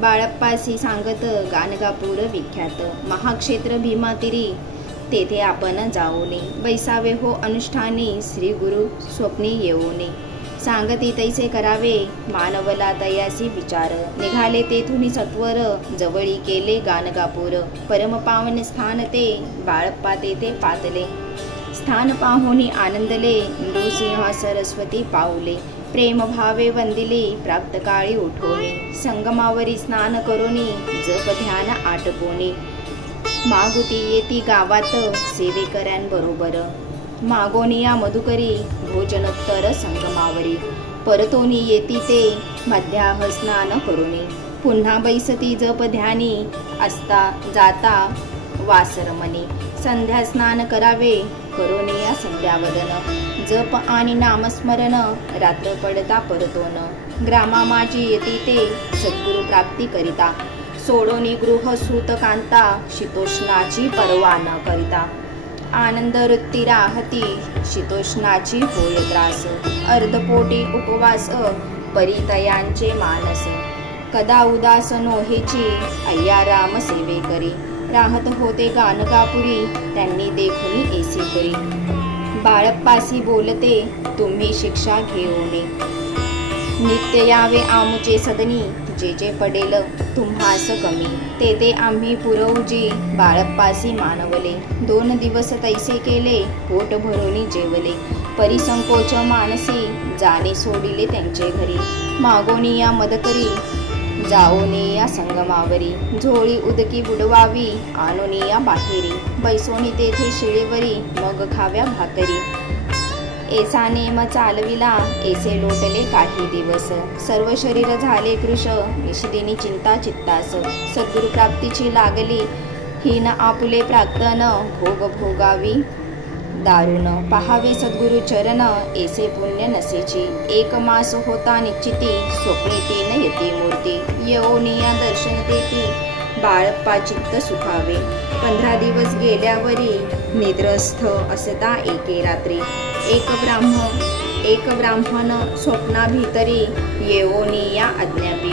बाळप्पासी सांगत गाणगापूर विख्यात. महाक्षेत्र भीमातिरी तेथे आपण जाऊनी. बैसावे हो अनुष्ठानी. श्री गुरु स्वप्नी येऊनी. सांगती तैसे करावे मानवला तयासी विचार. निघाले तेथुनी सत्वर जवळी केले गाणगापूर. परम पावन स्थान ते बाळप्पा तेथे पातले. स्थान पाहुनी आनंदले. नृसिंह सरस्वती पाऊले. प्रेम भावे वंदिले प्राप्त काळी उठोनी. संगमावरी स्नान करोनी जप ध्यान आटपोनी. मागुती येती गावात सेवेकऱ्यांबरोबर. मागोनिया मधुकरी भोजनोत्तर संगमावरी. परतोनी येती ते मध्याह स्नान करुनी. पुन्हा बैसती जप ध्यानी असता जाता वासरमनी. संध्या स्नान करावे करोनिया संध्यावदन. जप आणि नामस्मरण रात्र पडता परतोन. ग्रामा माझी येती ते सद्गुरु प्राप्ती करिता. सोडोनी गृह सूत कांता शीतोष्णाची पर्वा न करिता. आनंद वृत्ती राहती शीतोष्णाची होय त्रास. अर्धपोटी उपवास परितयांचे मानस. कदा उदास नोहेची अय्या राम सेवे करी. राहत होते गाणगापुरी त्यांनी देखुनी ऐसी करी. बाळप्पासी बोलते तुम्ही शिक्षा घेऊनी. नित्य यावे आमुचे सदनी. जे जे पडेल तुम्हास कमी ते ते आम्ही पुरवजी. बाळप्पासी मानवले. 2 दिवस तैसे केले पोट भरोनी जेवले. परिसंकोच मानसी जाणे सोडिले त्यांचे घरी. मागोनी या मदकरी जाओनी या संगमावरी. झोळी उदकी बुडवावी आणोनी या बाहेरी. बैसोनी तेथे शिळेवरी मग खाव्या भाकरी. ऐसा नेम चालविला ऐसे लोटले काही दिवस. सर्व शरीर झाले कृश निशिदिनी चिंता चित्तास. सद्गुरु प्राप्तीची लागली हीन आपुले प्राक्तन. भोग भोगावी दारुण पहावे सद्गुरु चरण. ऐसे पुण्य नसेची 1 मास होता निश्चिती. स्वप्नी 3 यती मूर्ती. येऊनिया दर्शन देती बाळप्पा चित्त सुखावे. 15 दिवस गेल्यावरी निद्रस्थ असता एके रात्री. एक ब्राह्मण स्वप्ना भीतरी येऊनी या अज्ञापी.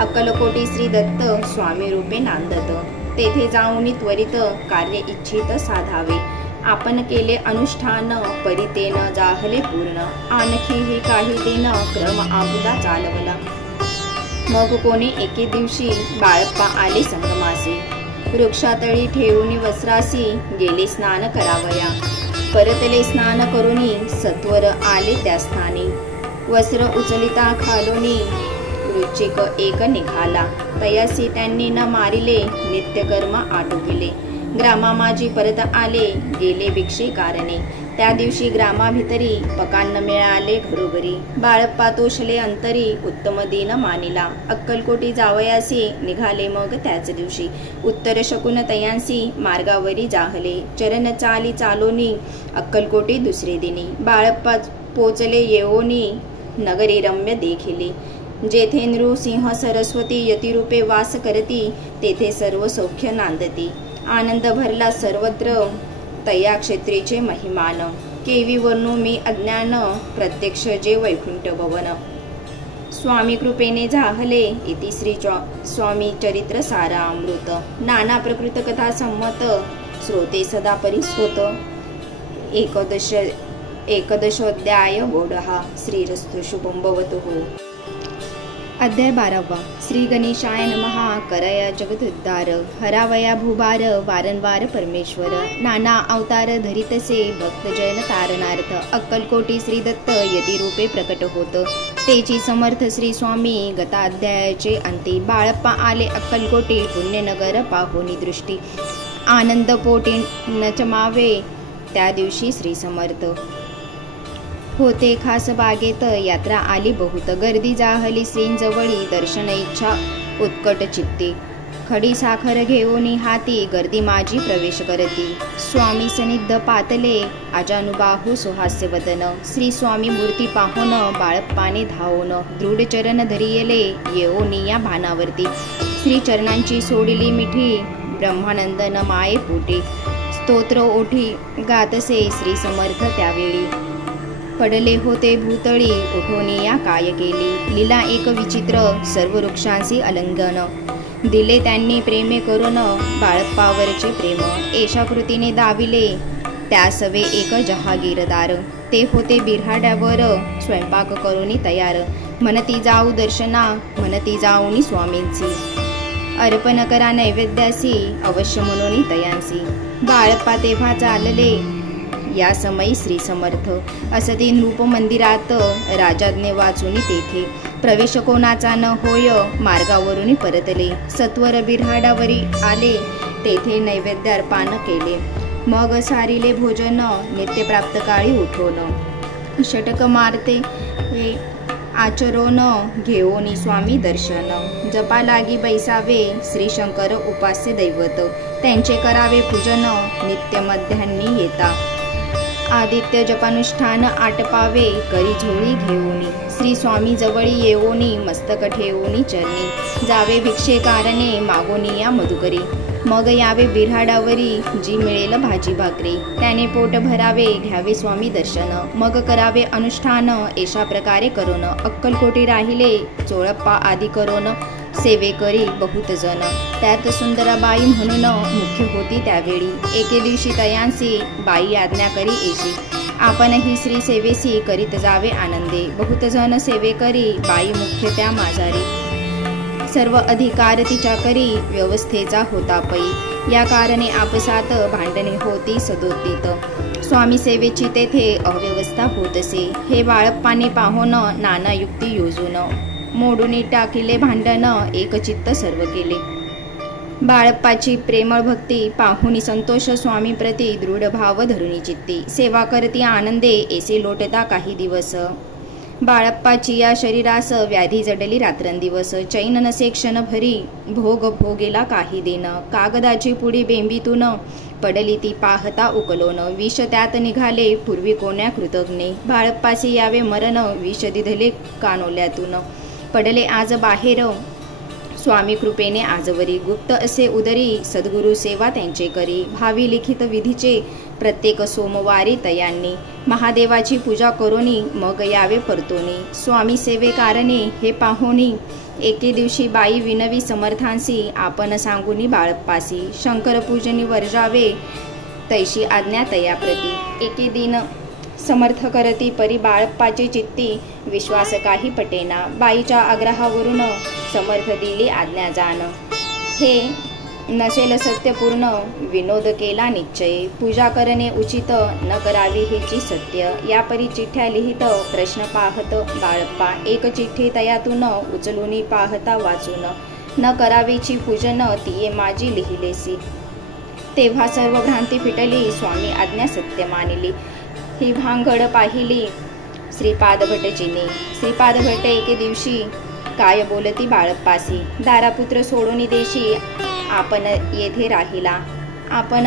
अक्कलकोटी श्री दत्त स्वामी रूपे नांदत. तेथे जाऊनी त्वरित कार्य इच्छित साधावे. आपण केले अनुष्ठान परितेन जाहले पूर्ण. आणखीही काही दिन क्रम आबुदा चालवला. मग कोणी एके दिवशी बाळप्पा आले संगमासी. वृक्षातळी ठेवून वस्त्रासी गेले स्नान करावया. परतले स्नान करुनी सत्वर आले त्या स्थानी. वस्त्र उचलिता खालोनी रुचिक एक निघाला. तयासी त्यांनी न मारिले नित्यकर्म आटोपिले. ग्रामामाजी परत आले गेले भिक्षे कारणे. त्या दिवशी ग्रामाभितरी पकान्न मिळाले घरोघरी. बाळप्पा तोषले अंतरी उत्तम दिन मानिला. अक्कलकोटी जावयासी निघाले मग त्याच दिवशी. उत्तर शकून तयांसी मार्गावरी जाहले. चरण चाली चालोनी अक्कलकोटी दुसरे दिनी. बाळप्पा पोचले येऊनी नगरी रम्य देखिली. जेथे नृसिंह सरस्वती यतिरूपे वास करती, तेथे सर्व सौख्य नांदती. आनंद भरला सर्वत्र, तया क्षेत्रीचे महिमान. केवी वर्णू मी अज्ञान, प्रत्यक्ष जे वैकुंठ भवन. स्वामी कृपेने झाहले, इति श्री स्वामी चरित्र सारामृत. नाना प्रकृत कथा संमत, श्रोते सदा परिस्वत. एकदशोऽध्याय बोडहा. श्रीरस्तु शुभं भवतु. अध्याय 12. श्री गणेशाय नमः. करया जगदुद्धार, हरावया भूभार, वारंवार परमेश्वर. नाना अवतार धरितसे, भक्त जन तारणार्थ. अक्कलकोटी श्री दत्त यतिरूपे प्रकट होत. तेची समर्थ श्री स्वामी. गताध्यायाचे अंती. बाळप्पा आले अक्कलकोटी, पुण्यनगर पाहुनी दृष्टी. आनंद पोटी न चमावे, त्या दिवशी श्री समर्थ होते खास बागेत. यात्रा आली बहुत, गर्दी जाहली श्रींजवळी. दर्शन इच्छा उत्कट चित्ती, खडी साखर घेऊनी हाती. गर्दी माझी प्रवेश करती, स्वामी सनिध पातले. अजानुबाहू सुहास्य वदन, श्री स्वामी मूर्ती पाहून. बाळप्पाने धावून, दृढ चरण धरियले. येऊनी या भानावरती, श्री चरणांची सोडली मिठी. ब्रह्मानंदन माये पोटी, स्तोत्र ओठी गातसे श्री समर्थ त्यावेळी. पडले होते भूतळी, उठोनिया काय केली. लीला एक विचित्र, सर्व वृक्षांशी अलिंगन. दिले त्यांनी प्रेमे करून, बाळप्पावरचे प्रेम. एशा कृतीने दाविले, त्यासवे एक जहागीरदार. ते होते बिऱ्हाड्यावर, स्वयंपाक करूनी तयार. म्हणती जाऊ दर्शना, म्हणती जाऊनी स्वामींची. अर्पण करा नैवेद्यासी, अवश्य म्हणून तयांसी. बाळप्पा तेव्हा चालले, या समयी श्री समर्थ. असती नृप मंदिरात, राजाज्ञे वाचूनी तेथे. प्रवेश कोणाचा न होय, मार्गावरून परतले. सत्वर बिऱ्हाडावरी आले, तेथे नैवेद्यार्पण केले. मग सारिले भोजन, नित्य प्राप्त काळी उठोन. षटक मारते आचरोन, घेऊनी स्वामी दर्शन. जपा लागी बैसावे, श्री शंकर उपास्य दैवत. त्यांचे करावे पूजन, नित्य मध्यान्नी येता. आदित्य जपानुष्ठान आटपावे, करी झोळी घेऊनी. श्री स्वामी जवळी येऊनी, मस्तक ठेवूनी चरणी. जावे भिक्षे कारणे, मागोनी या मधुकरी. मग यावे बिऱ्हाडावरी, जी मिळेल भाजी भाकरी. त्याने पोट भरावे, घ्यावे स्वामी दर्शन. मग करावे अनुष्ठान, एशा प्रकारे करून. अक्कलकोटी राहिले, चोळप्पा आदी करून. सेवेकरी बहुत जण, त्यात सुंदराबाई म्हणून मुख्य होती त्यावेळी. एके दिवशी तयांसी, बाई आज्ञा करी येशी. आपणही श्री सेवेसी करीत जावे आनंदे. बहुत जण सेवेकरी, बाई मुख्य त्या माझारी. सर्व अधिकार तिच्या करी, व्यवस्थेचा होता पै. या कारणे आपसात भांडणे होती सदोदित. स्वामी सेवेची तेथे अव्यवस्था होतसे. हे बाळप्पाने पाहून, नाना युक्ती योजून. मोडूनी टाकिले भांडण, एकचित्त सर्व केले. बाळप्पाची प्रेमळ भक्ती पाहुनी संतोष स्वामी प्रती. दृढ भाव धरुणी चित्ती, सेवा करती आनंदे. ऐसे लोटता काही दिवस. बाळप्पाची या शरीरास व्याधी जडली रात्रंदिवस. चैन नसे क्षण भरी, भोग भोगेला काही दिन. कागदाची पुडी बेंबीतून, पडली ती पाहता उकलोन. विष त्यात निघाले, पूर्वी कोण्या कृतज्ञे. बाळप्पासी यावे मरण, विष दिधले कानोल्यातून. पडले आज बाहेर, स्वामी कृपेने आजवरी. गुप्त असे उदरी, सद्गुरु सेवा त्यांचे करी. भावी लिखित विधीचे, प्रत्येक सोमवारी तयांनी. महादेवाची पूजा करोनी, मग यावे परतोनी. स्वामी सेवे कारणे हे पाहोनी. एके दिवशी बाई विनवी समर्थांसी, आपण सांगुनी बाळप्पासी. शंकर पूजनी वर्जावे, तैशी आज्ञा तया प्रती. एके दिन समर्थ करती, परी बाळप्पाची चित्ती. विश्वास काही पटेना, बाईच्या आग्रहावरून. समर्थ दिली आज्ञा जाण. हे नसेल सत्यपूर्ण, विनोद केला निश्चय. पूजा करणे उचित, न करावी हेची सत्य. या परी चिठ्ठ्या लिहित, प्रश्न पाहत बाळप्पा. एक चिठ्ठी तयातून, उचलूनी पाहता वाचून. न करावीची पूजन, तिये माझी लिहिलेसी. तेव्हा सर्व भ्रांती फिटली, स्वामी आज्ञा सत्य मानिली. ही भांगड पाहिली श्रीपाद भटजीने. श्रीपाद भट एके दिवशी, काय बोलती बाळप्पासी. दारापुत्र सोडून देशी, आपण येथे राहिला. आपण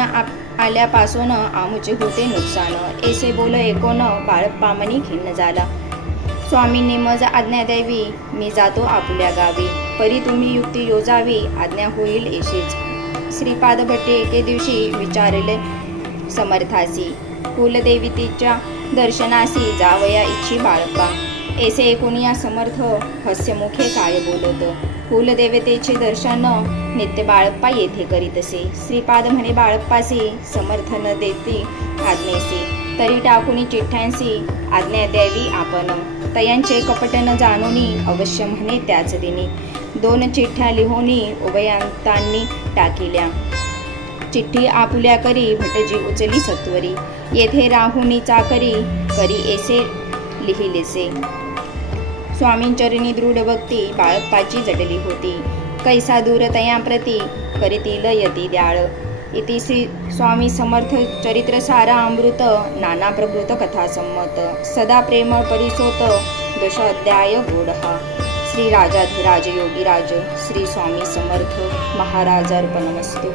आल्यापासून आमुचे होते नुकसान. ऐसे बोल ऐकोन, बाळप्पा मनी खिन्न झाला. स्वामींनी मज आज्ञा द्यावी, मी जातो आपुल्या गावी. परी तुम्ही युक्ती योजावी, आज्ञा होईल येशेच. श्रीपाद भट्टे एके दिवशी विचारले समर्थासी, कुलदेवतेच्या दर्शनासी जावया इच्छी बाळप्पा. ऐसे ऐकुनिया समर्थ हास्यमुखे काय बोलत. कुलदेवतेचे दर्शन नित्य बाळप्पा येथे करीत असे. श्रीपाद म्हणे बाळप्पासी, समर्थ न देती आज्ञेसी, तरी टाकुनी चिठ्ठ्यांसी आज्ञा द्यावी आपण. तयांचे कपट न जाणुनी, अवश्य म्हणे त्याच दिनी. 2 चिठ्ठ्या लिहोनी उभयांतांनी टाकिल्या. चिठ्ठी आपुल्या करी भटजी उचली सत्वरी. येथे राहुनी चाकरी करी ऐसे लिहिलेसे. स्वामींचरणी दृढ भक्ती बाळप्पाची जडली होती. कैसा दूर तयांप्रती करीतील यती द्याळ. इति श्री स्वामी समर्थ चरित्र सारा अमृत, नाना प्रभृत कथा संमत. सदा प्रेमळ परिसोत, दशाध्याय गोडहा. श्री राजाधिराज योगीराज श्री स्वामी समर्थ महाराजार्पणमस्तु.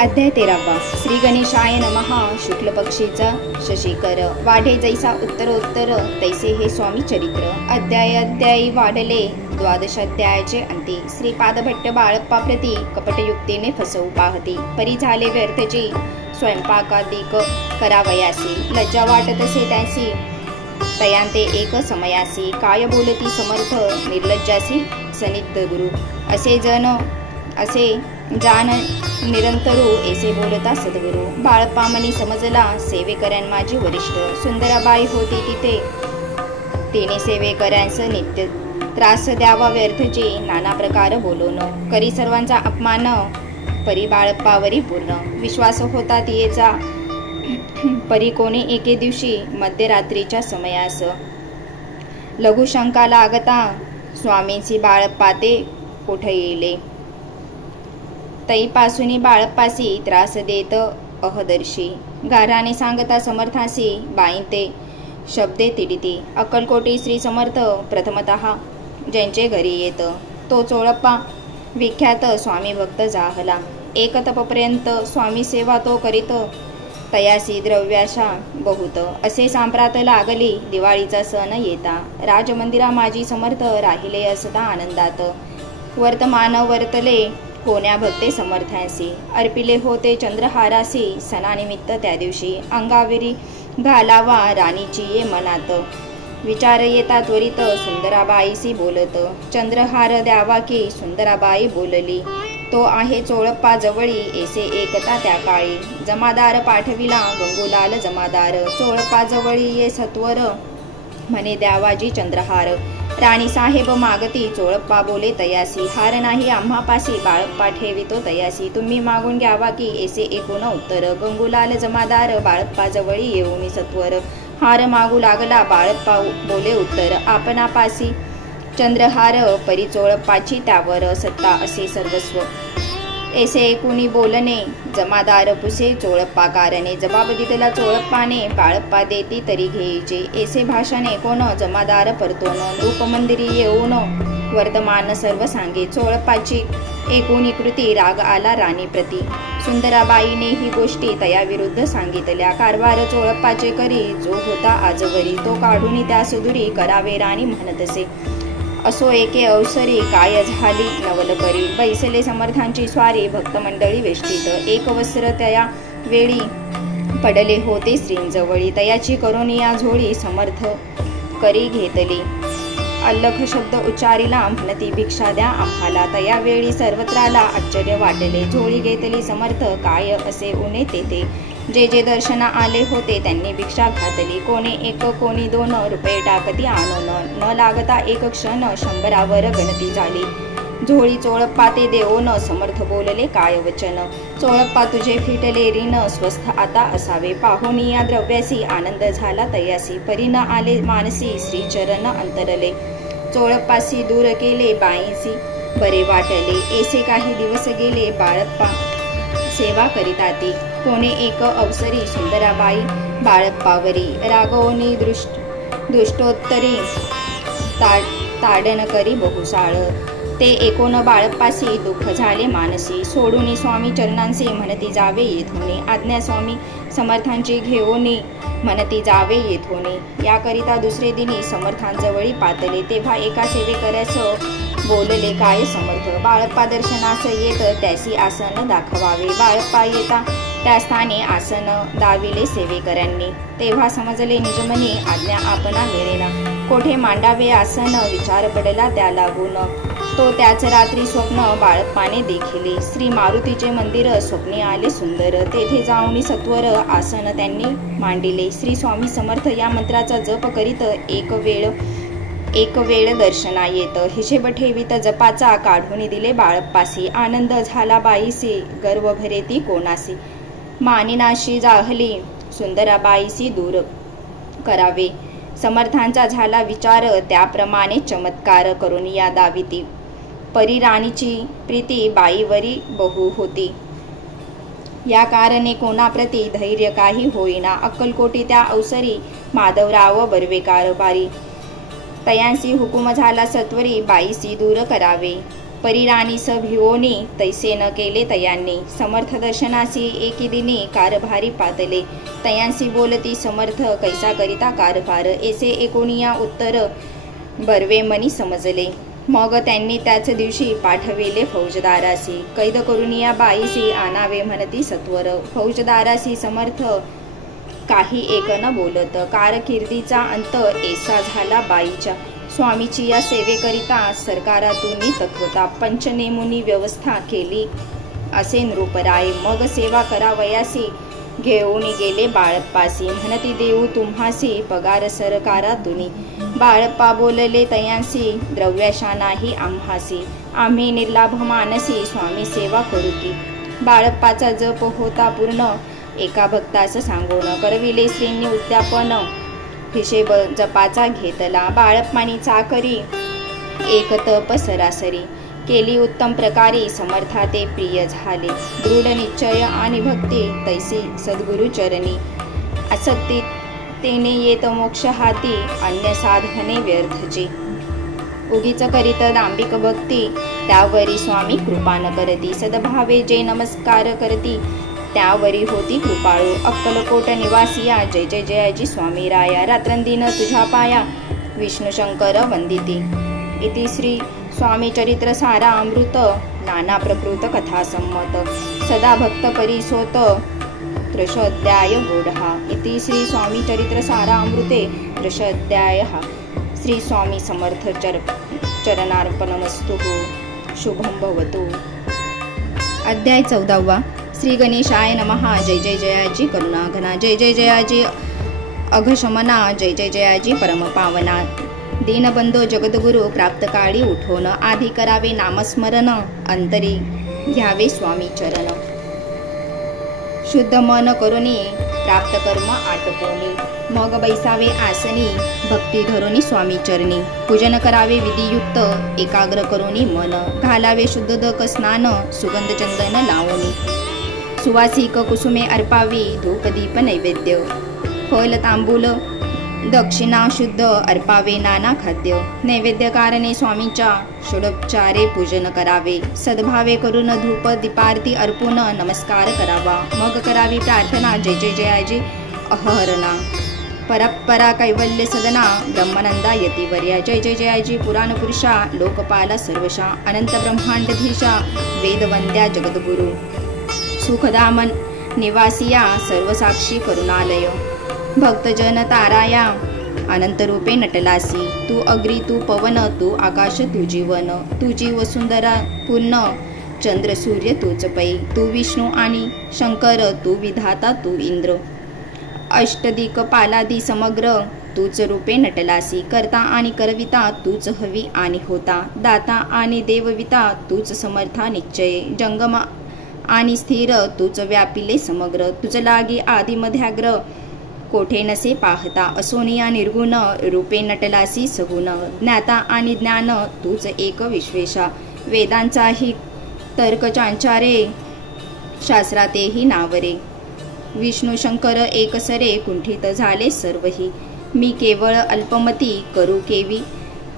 अध्याय 13. श्री गणेशाय नमः. शुक्ल पक्षीचा शशिकर, वाढे जैसा उत्तरोत्तर तैसे हे स्वामी चरित्र. अध्यायी वाढले. 12 अध्यायाचे अंती. श्रीपाद भट्ट बाळप्पा प्रती कपटयुक्तीने फसवू पाहती. परी झाले व्यर्थची, स्वयंपाकादिक करावयासी. लज्जा वाटत असे त्यासी, तयांते एक समयासी. काय बोलती समर्थ निर्लज्जासी सनित गुरु. असे जान निरंतरू ऐसे बोलता सद्गुरु. बाळप्पा मनी समजला, सेवेकऱ्यां माझी वरिष्ठ. सुंदराबाई होती तिथे, तिने सेवेकऱ्यांस नित्य त्रास द्यावा व्यर्थचे. नाना प्रकार बोलून करी सर्वांचा अपमान. परी बाळप्पावरी पूर्ण विश्वास होता तियेचा. परी कोणी एके दिवशी मध्यरात्रीच्या समयास लघुशंका लागता, स्वामींची बाळप्पा ते कुठे येले. तईपासूनी बाळप्पासी त्रास देत अहदर्शी. गाराने सांगता समर्थासी, बाई ते शब्दे तिडिती. अक्कलकोटी श्री समर्थ प्रथमतः ज्यांचे घरी येत, तो चोळप्पा विख्यात स्वामी भक्त जाहला. एक तपपर्यंत स्वामी सेवा तो करीत, तयासी द्रव्याशा बहुत. असे सांप्रात लागली दिवाळीचा सण येता. राजमंदिरा माझी समर्थ राहिले असता आनंदात. वर्तमान वर्तले कोण्या भक्ते समर्थांसी. अर्पिले होते चंद्रहारासी, सणानिमित्त त्या दिवशी. अंगाविरी घालावा राणीची ये मनात. विचार येता त्वरित सुंदराबाईसी बोलत. चंद्रहार द्यावा की सुंदराबाई बोलली. तो आहे चोळप्पा जवळी ऐसे एकता त्या काळी. जमादार पाठविला गंगूलाल जमादार. चोळप्पा जवळी ये सत्वर म्हणे द्यावाजी चंद्रहार. राणी साहेब मागती चोळप्पा बोले तयासी. हार नाही आम्हापासी बाळप्पा ठेवितो तयासी. तुम्ही मागून घ्यावा की ऐसे एकूण उत्तर. गंगूलाल जमादार बाळप्पा जवळी येऊनी सत्वर. हार मागू लागला बाळप्पा बोले उत्तर. आपणापासी चंद्रहार परी चोळप्पाची त्यावर सत्ता असे सर्वस्व. ऐसे एकूणी बोलणे जमादार पुसे चोळप्पा कारणे. जबाब दिला चोळप्पाने, बाळप्पा देती तरी घेईचे. ऐसे भाषणे कोण जमादार परतोन. रूपमंदिरी येऊन वर्तमान सर्व सांगे. चोळप्पाची एकूणी कृती राग आला राणी प्रती. सुंदराबाईने ही गोष्टी तयाविरुद्ध सांगितल्या. कारभार चोळप्पाचे करी जो होता आजवरी. तो काढून त्या सुदुरी करावे राणी म्हणतसे. असो एके अवसरी काय झाली नवलपरी. बैसले समर्थांची स्वारी भक्तमंडळी वेष्टीत. एक वस्त्र त्या वेळी पडले होते श्रींजवळी. तयाची करोनिया झोळी समर्थ करी घेतली. अल्लख शब्द उच्चारिला म्हणती भिक्षा द्या आम्हाला. तया वेळी सर्वत्राला आश्चर्य वाटले. झोळी घेतली समर्थ काय असे उणे तेथे. जे जे दर्शना आले होते त्यांनी भिक्षा घातली. कोणी 1 कोणी 2 रुपये टाकती आणून. न लागता एक क्षण 100वर गणती झाली. झोळी चोळप्पा ते देऊन समर्थ बोलले काय वचन. चोळप्पा तुझे फिटले ऋण स्वस्थ आता असावे. पाहून या द्रव्यासी आनंद झाला तयासी. परीन आले मानसी श्रीचरण अंतरले. चोळप्पासी दूर केले बाईंसी बरे वाटले. ऐसे काही दिवस गेले बाळप्पा सेवा करीताती. कोणे एक अवसरी सुंदराबाई बाळप्पावरी रागवणी दृष्टोत्तरी ताडण करी बहुसाळ. ते एकूण बाळप्पासी दुःख झाले मानसी. सोडून स्वामी चरणांसी म्हणती जावे येथून. आज्ञा स्वामी समर्थांची घेऊनी म्हणती जावे येथोनी. याकरिता दुसरे दिनी समर्थांजवळी पातले. तेव्हा एका सेवेकऱ्यास बोलले काय समर्थ. बाळप्पा दर्शनास येत त्यासी आसन दाखवावे. बाळप्पा येता त्या स्थानी आसन दाविले सेवेकऱ्यांनी. तेव्हा समजले निजमनी आज्ञा आपणा मिळेना. कोठे मांडावे आसन विचार पडला त्या लागून. तो त्याच रात्री स्वप्न बाळप्पाने देखिले. श्री मारुतीचे मंदिर स्वप्नी आले सुंदर. तेथे जाऊन सत्वर आसन त्यांनी मांडिले. श्री स्वामी समर्थ या मंत्राचा जप करीत एक वेळ दर्शना येत. हिशेब ठेवीत जपाचा काढून दिले बाळप्पासी. आनंद झाला बाईसी गर्व भरेती कोणासी. मानिनाशी जाहली सुंदराबाईसी दूर करावे. समर्थांचा झाला विचार त्याप्रमाणे चमत्कार करून या दाविती. परी राणीची प्रीती बाईवरी बहु होती. या कारणे कोणाप्रती धैर्य काही होईना. अक्कलकोटी त्या अवसरी माधवराव बर्वे कारभारी. तयांसी हुकुम झाला सत्वरी बाईसी दूर करावे. परिराणीस भिवोनी तैसे न केले तयांनी. समर्थ दर्शनासी एकी दिनी कारभारी पातले. तयांसी बोलती समर्थ कैसा करिता कारभार. ऐसे एकोणिया उत्तर बर्वे मनी समजले. मग त्यांनी त्याच दिवशी पाठविले फौजदारासी. कैद करून या बाईसी आणावे म्हणती सत्वर. फौजदारासी समर्थ काही एक न बोलत. कारकिर्दीचा अंत ऐसा झाला बाईच्या. स्वामीची या सेवेकरिता सरकारातून तत्वता पंचनेमुनी व्यवस्था केली असे नृपराय. मग सेवा करावयासी घेऊन गेले बाळप्पासी. म्हणती देऊ तुम्हासी पगार सरकारातुनी. बाळप्पा बोलले तयांसी द्रव्याशा नाही आम्हासी. आम्ही निर्लाभ मानसी स्वामी सेवा करू की. बाळप्पाचा जप होता पूर्ण एका भक्तास सांगून. करविले श्रींनी उद्यापन हिशेब जपाचा घेतला. बाळप्पानी चाकरी एक तप सरासरी केली उत्तम प्रकारे. समर्था ते प्रिय झाले. दृढ निश्चय आणि भक्ती तैसी सद्गुरु चरणी. आसक्ती तेने येत मोक्ष हाती. अन्य साधने व्यर्थची. उगीच करीत दांभिक भक्ती त्यावरी स्वामी कृपा न करती. सद्भावे जे नमस्कार करती त्यावरी होती कृपाळू. अक्कलकोट निवासिया जय जय जयाजी स्वामी राया. रात्रंदिन तुझ्या पाया विष्णू शंकर वंदिती. इति श्री स्वामी चरित्र सारा अमृत नाना प्रकृत कथा संमत. सदा भक्त परिसोत त्रशोऽध्याय गोढहा. इति श्री स्वामी चरित्र सारा अमृते त्रशोऽध्यायः. श्री स्वामी समर्थ चरणार्पणमस्तु. शुभं भवतु. अध्याय 14. श्री गणेशाय नमः. जय जय जयाजी करुणाघना. जय जय जयाजी अघशमना. जय जय जयाजी परमपावना. दीनबंधो जगद्गुरु प्राप्त काळी उठोन. आधी करावे नामस्मरण अंतरी घ्यावे स्वामी चरण. शुद्ध मन करुणी प्राप्त कर्म आटपोनी. मग बैसावे आसनी भक्ती धरुनी स्वामी चरणी. पूजन करावे विधियुक्त एकाग्र करुनी मन. घालावे शुद्धोदक स्नान सुगंध चंदन लावणी. सुवासिक कुसुमे अर्पावी धूपदीप नैवेद्य. फल तांबूल दक्षिणा शुद्ध अर्पावे नाना खाद्य. नैवेद्य कारणे स्वामींच्या षोडोपचारे पूजन करावे. सद्भावे करून धूप दीपारती अर्पून नमस्कार करावा. मग करावी प्रार्थना जय जय जयाजी अहरणा. परपरा कैवल्य सदना ब्रह्मानंदा यतिवर्या. जय जय जयाजी पुराण पुरुषा लोकपाला सर्वशा. अनंत ब्रह्मांडधीशा वेदवंद्या जगद्गुरु. सुखदामन निवासिया सर्वसाक्षी करुणालय. भक्तजन ताराया अनंत रूपे नटलासी. तू अग्री तू पवन तू आकाश तू जीवन. तुझी वसुंधरा पूर्ण चंद्र सूर्य तूच पै. तू विष्णू आणि शंकर तू विधाता तू इंद्र. अष्टदिक पालादी समग्र तूच रूपे नटलासी. करता आणि करविता तूच हवी आणि होता. दाता आणि देवविता तूच समर्था निश्चय. जंगम आणि स्थिर तूच व्यापिले समग्र. तुझ लागी आदि मध्याग्र कोठे नसे पाहता. असोनिया निर्गुण रूपे नटलासी सगुण. ज्ञाता आणि ज्ञान तूच एक विश्वेशा. वेदांचाही तर्क चांचारे शास्त्रातेही नावरे. विष्णू शंकर एकसरे कुंठित झाले सर्वही. मी केवळ अल्पमती करू केवी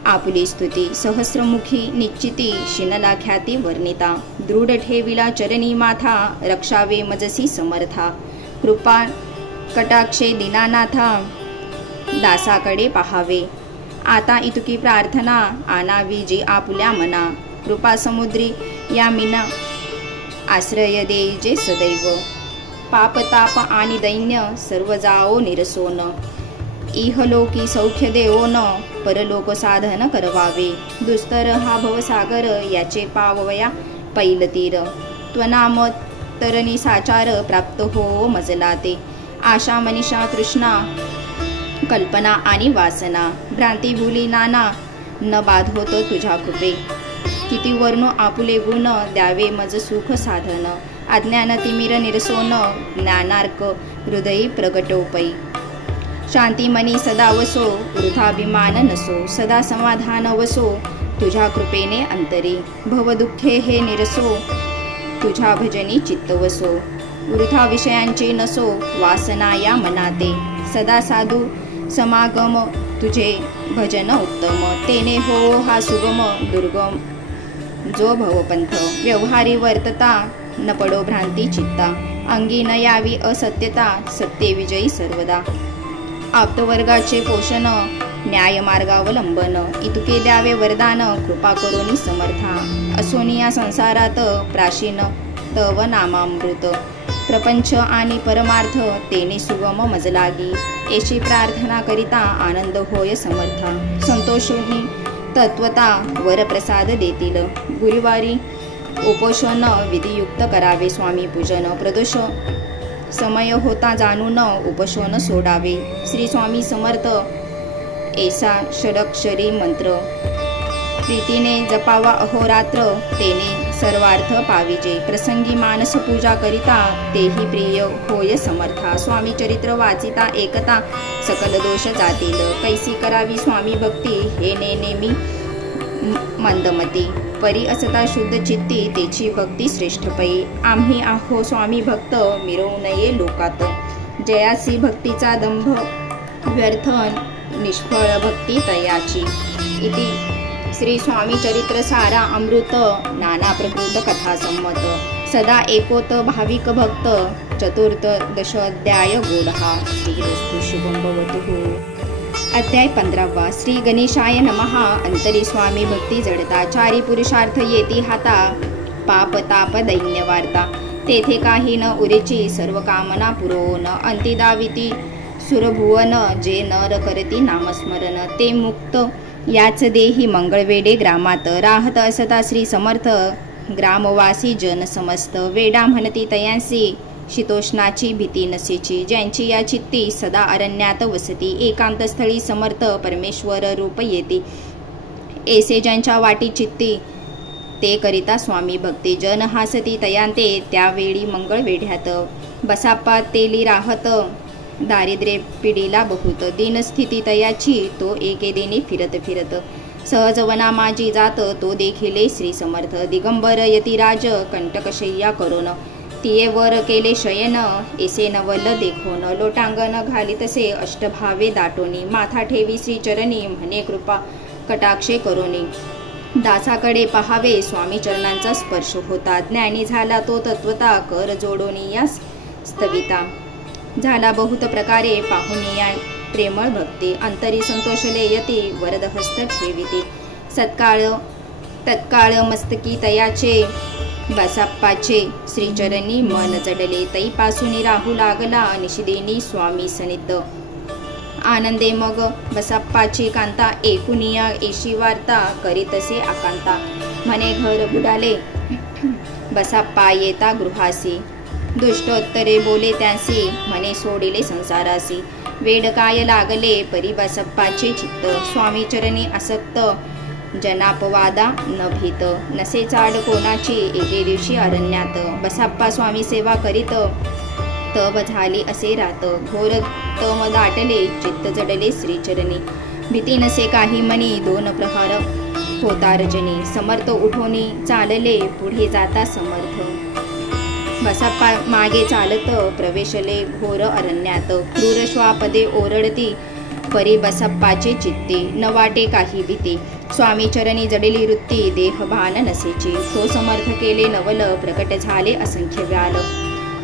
आपुली स्तुती. सहस्रमुखी निश्चिती शिनला ख्याती वर्णिता. दृढ ठेविला चरणी माथा रक्षावे मजसी समर्था. कृपा कटाक्षे दीनानाथा दासाकडे पहावे. आता इतुकी प्रार्थना आणावी जी आपुल्या मना. कृपा समुद्री या मीना आश्रय देई जे सदैव. पाप ताप आणि दैन्य सर्व जाओ निरसोन. इहलोकी सौख्य देवोन परलोक साधन करवावे. दुस्तर हा भवसागर याचे पावया पैलतीर. त्वनाम तरणी साचार प्राप्त हो मजला ते. आशा मनीषा तृष्णा कल्पना आणि वासना. भ्रांती भुली नाना न बाधोत तुझ्या कृपे. किती वर्णो आपुले गुण द्यावे मज सुख साधन. अज्ञान तिमिर निरसोन ज्ञानार्क हृदयी प्रगटोपै. शांती मनी सदा वसो वृथाभिमान नसो. सदा समाधान वसो तुझ्या कृपेने अंतरी. भवदुःखे हे निरसो तुझ्या भजनी चित्त वसो. वृथा विषयांचे नसो वासना या मनाते. सदा साधू समागम तुझे भजन उत्तम. तेने हो हा सुगम दुर्गम जो भवपंथ. व्यवहारी वर्तता न पडो भ्रांती चित्ता. अंगी न यावी असत्यता सत्ये विजयी सर्वदा. आप्तवर्गाचे पोषण न्याय मार्गावलंबन. इतुके द्यावे वरदान कृपा करोनी समर्था. असोनिया संसारात प्राचीन तव नामामृत. प्रपंच आणि परमार्थ तेने सुगम मजलागी. येशी प्रार्थना करिता आनंद होय समर्था. संतोषोनी तत्वता वरप्रसाद देतील. गुरुवारी उपोषण विधियुक्त करावे स्वामी पूजन. प्रदोष समय होता जाणून उपोषण सोडावे. श्री स्वामी समर्थ ऐसा षडक्षरी मंत्र. प्रीतीने जपावा अहोरात्र तेने सर्वार्थ पाविजे. प्रसंगी मानस पूजा करिता तेही प्रिय होय समर्था. स्वामी चरित्र वाचिता एकता सकल दोष जातील. कैसी करावी स्वामी भक्ती हे नेमी मंदमती. परी असता शुद्ध चित्ती तेची भक्ती श्रेष्ठ पै. आम्ही आहो स्वामी भक्त मिरवू नये लोकात. जयासी भक्तीचा दंभ व्यर्थ निष्फळ भक्ती तयाची. इति श्री स्वामी चरित्र सारा अमृत नाना प्रकृत कथा संमत. सदा एकोत भाविक भक्त चतुर्दशोध्याय गोडहा. श्रीरस्तु शुभं भवतु. अध्याय 15. श्री गणेशाय नमः. अंतरी स्वामी भक्ती जडता. चारी पुरुषार्थ येती हाता. पाप ताप दैन्य वार्ता. तेथे काही न उरेची सर्व कामना पुरवून. अंती दाविती सुरभुवन जे नर करती नामस्मरण. ते मुक्त याच देही मंगळवेडे ग्रामात. राहत असता श्री समर्थ ग्रामवासी जन समस्त. वेडा म्हणती तयांसी शीतोष्णाची भीती नसेची. ज्यांची या चित्ती सदा अरण्यात वसती. एकांत स्थळी समर्थ परमेश्वर रूप येते. ऐसे ज्यांच्या वाटी चित्ती ते करिता स्वामी भक्ती. जन हासती तयांते त्यावेळी मंगळ वेढ्यात. बसाप्पा तेली राहत दारिद्र्य पिढीला बहुत. दीनस्थिती तयाची तो एके दिनी फिरत फिरत. सहज वना माझी जात तो देखिले श्री समर्थ. दिगंबर यतिराज कंटकशय्या करोन. तिये वर केले शयन ऐसे नवल देखोन. लोटांगण घाली तसे अष्टभावे दाटोनी. माथा ठेवी श्री चरणी म्हणे कृपा कटाक्षे करोनी. दासाकडे पहावे स्वामी चरणांचा स्पर्श होता. ज्ञानी झाला तो तत्वता कर जोडोनी या स्तविता. झाला बहुत प्रकारे पाहुनिया प्रेमळ भक्ती. अंतरी संतोषले यती वरदहस्त ठेविती. तत्काळ मस्तकी तयाचे बसाप्पाचे श्रीचरणी मन जडले. तैपासून राहू लागला निशिदेनी स्वामी सनित. आनंदे मग बसाप्पाची कांता. एकुनिया एशी वार्ता करीतसे आकांता. म्हणे घर बुडाले बसाप्पा येता गृहासी. दुष्टोत्तरे बोले त्यांसी म्हणे सोडिले संसारासी. वेड काय लागले परी बसप्पाचे चित्त. स्वामी चरणी आसक्त जनापवादा न भीत. नसे चाड कोणाची एके दिवशी अरण्यात. बसाप्पा स्वामी सेवा करीत तव झाली असे रात. घोर तम दाटले चित्त जडले श्रीचरणी. भीती नसे काही मनी दोन प्रहार होता रजनी. समर्थ उठोनी चालले पुढे जाता समर्थ. बसाप्पा मागे चालत प्रवेशले घोर अरण्यात. क्रूर श्वापदे ओरडती परी बसाप्पाचे चित्ते. न वाटे काही भीती स्वामी चरणी जडली वृत्ती. देह भान नसेची तो समर्थ केले नवल. प्रकट झाले असंख्य व्याल.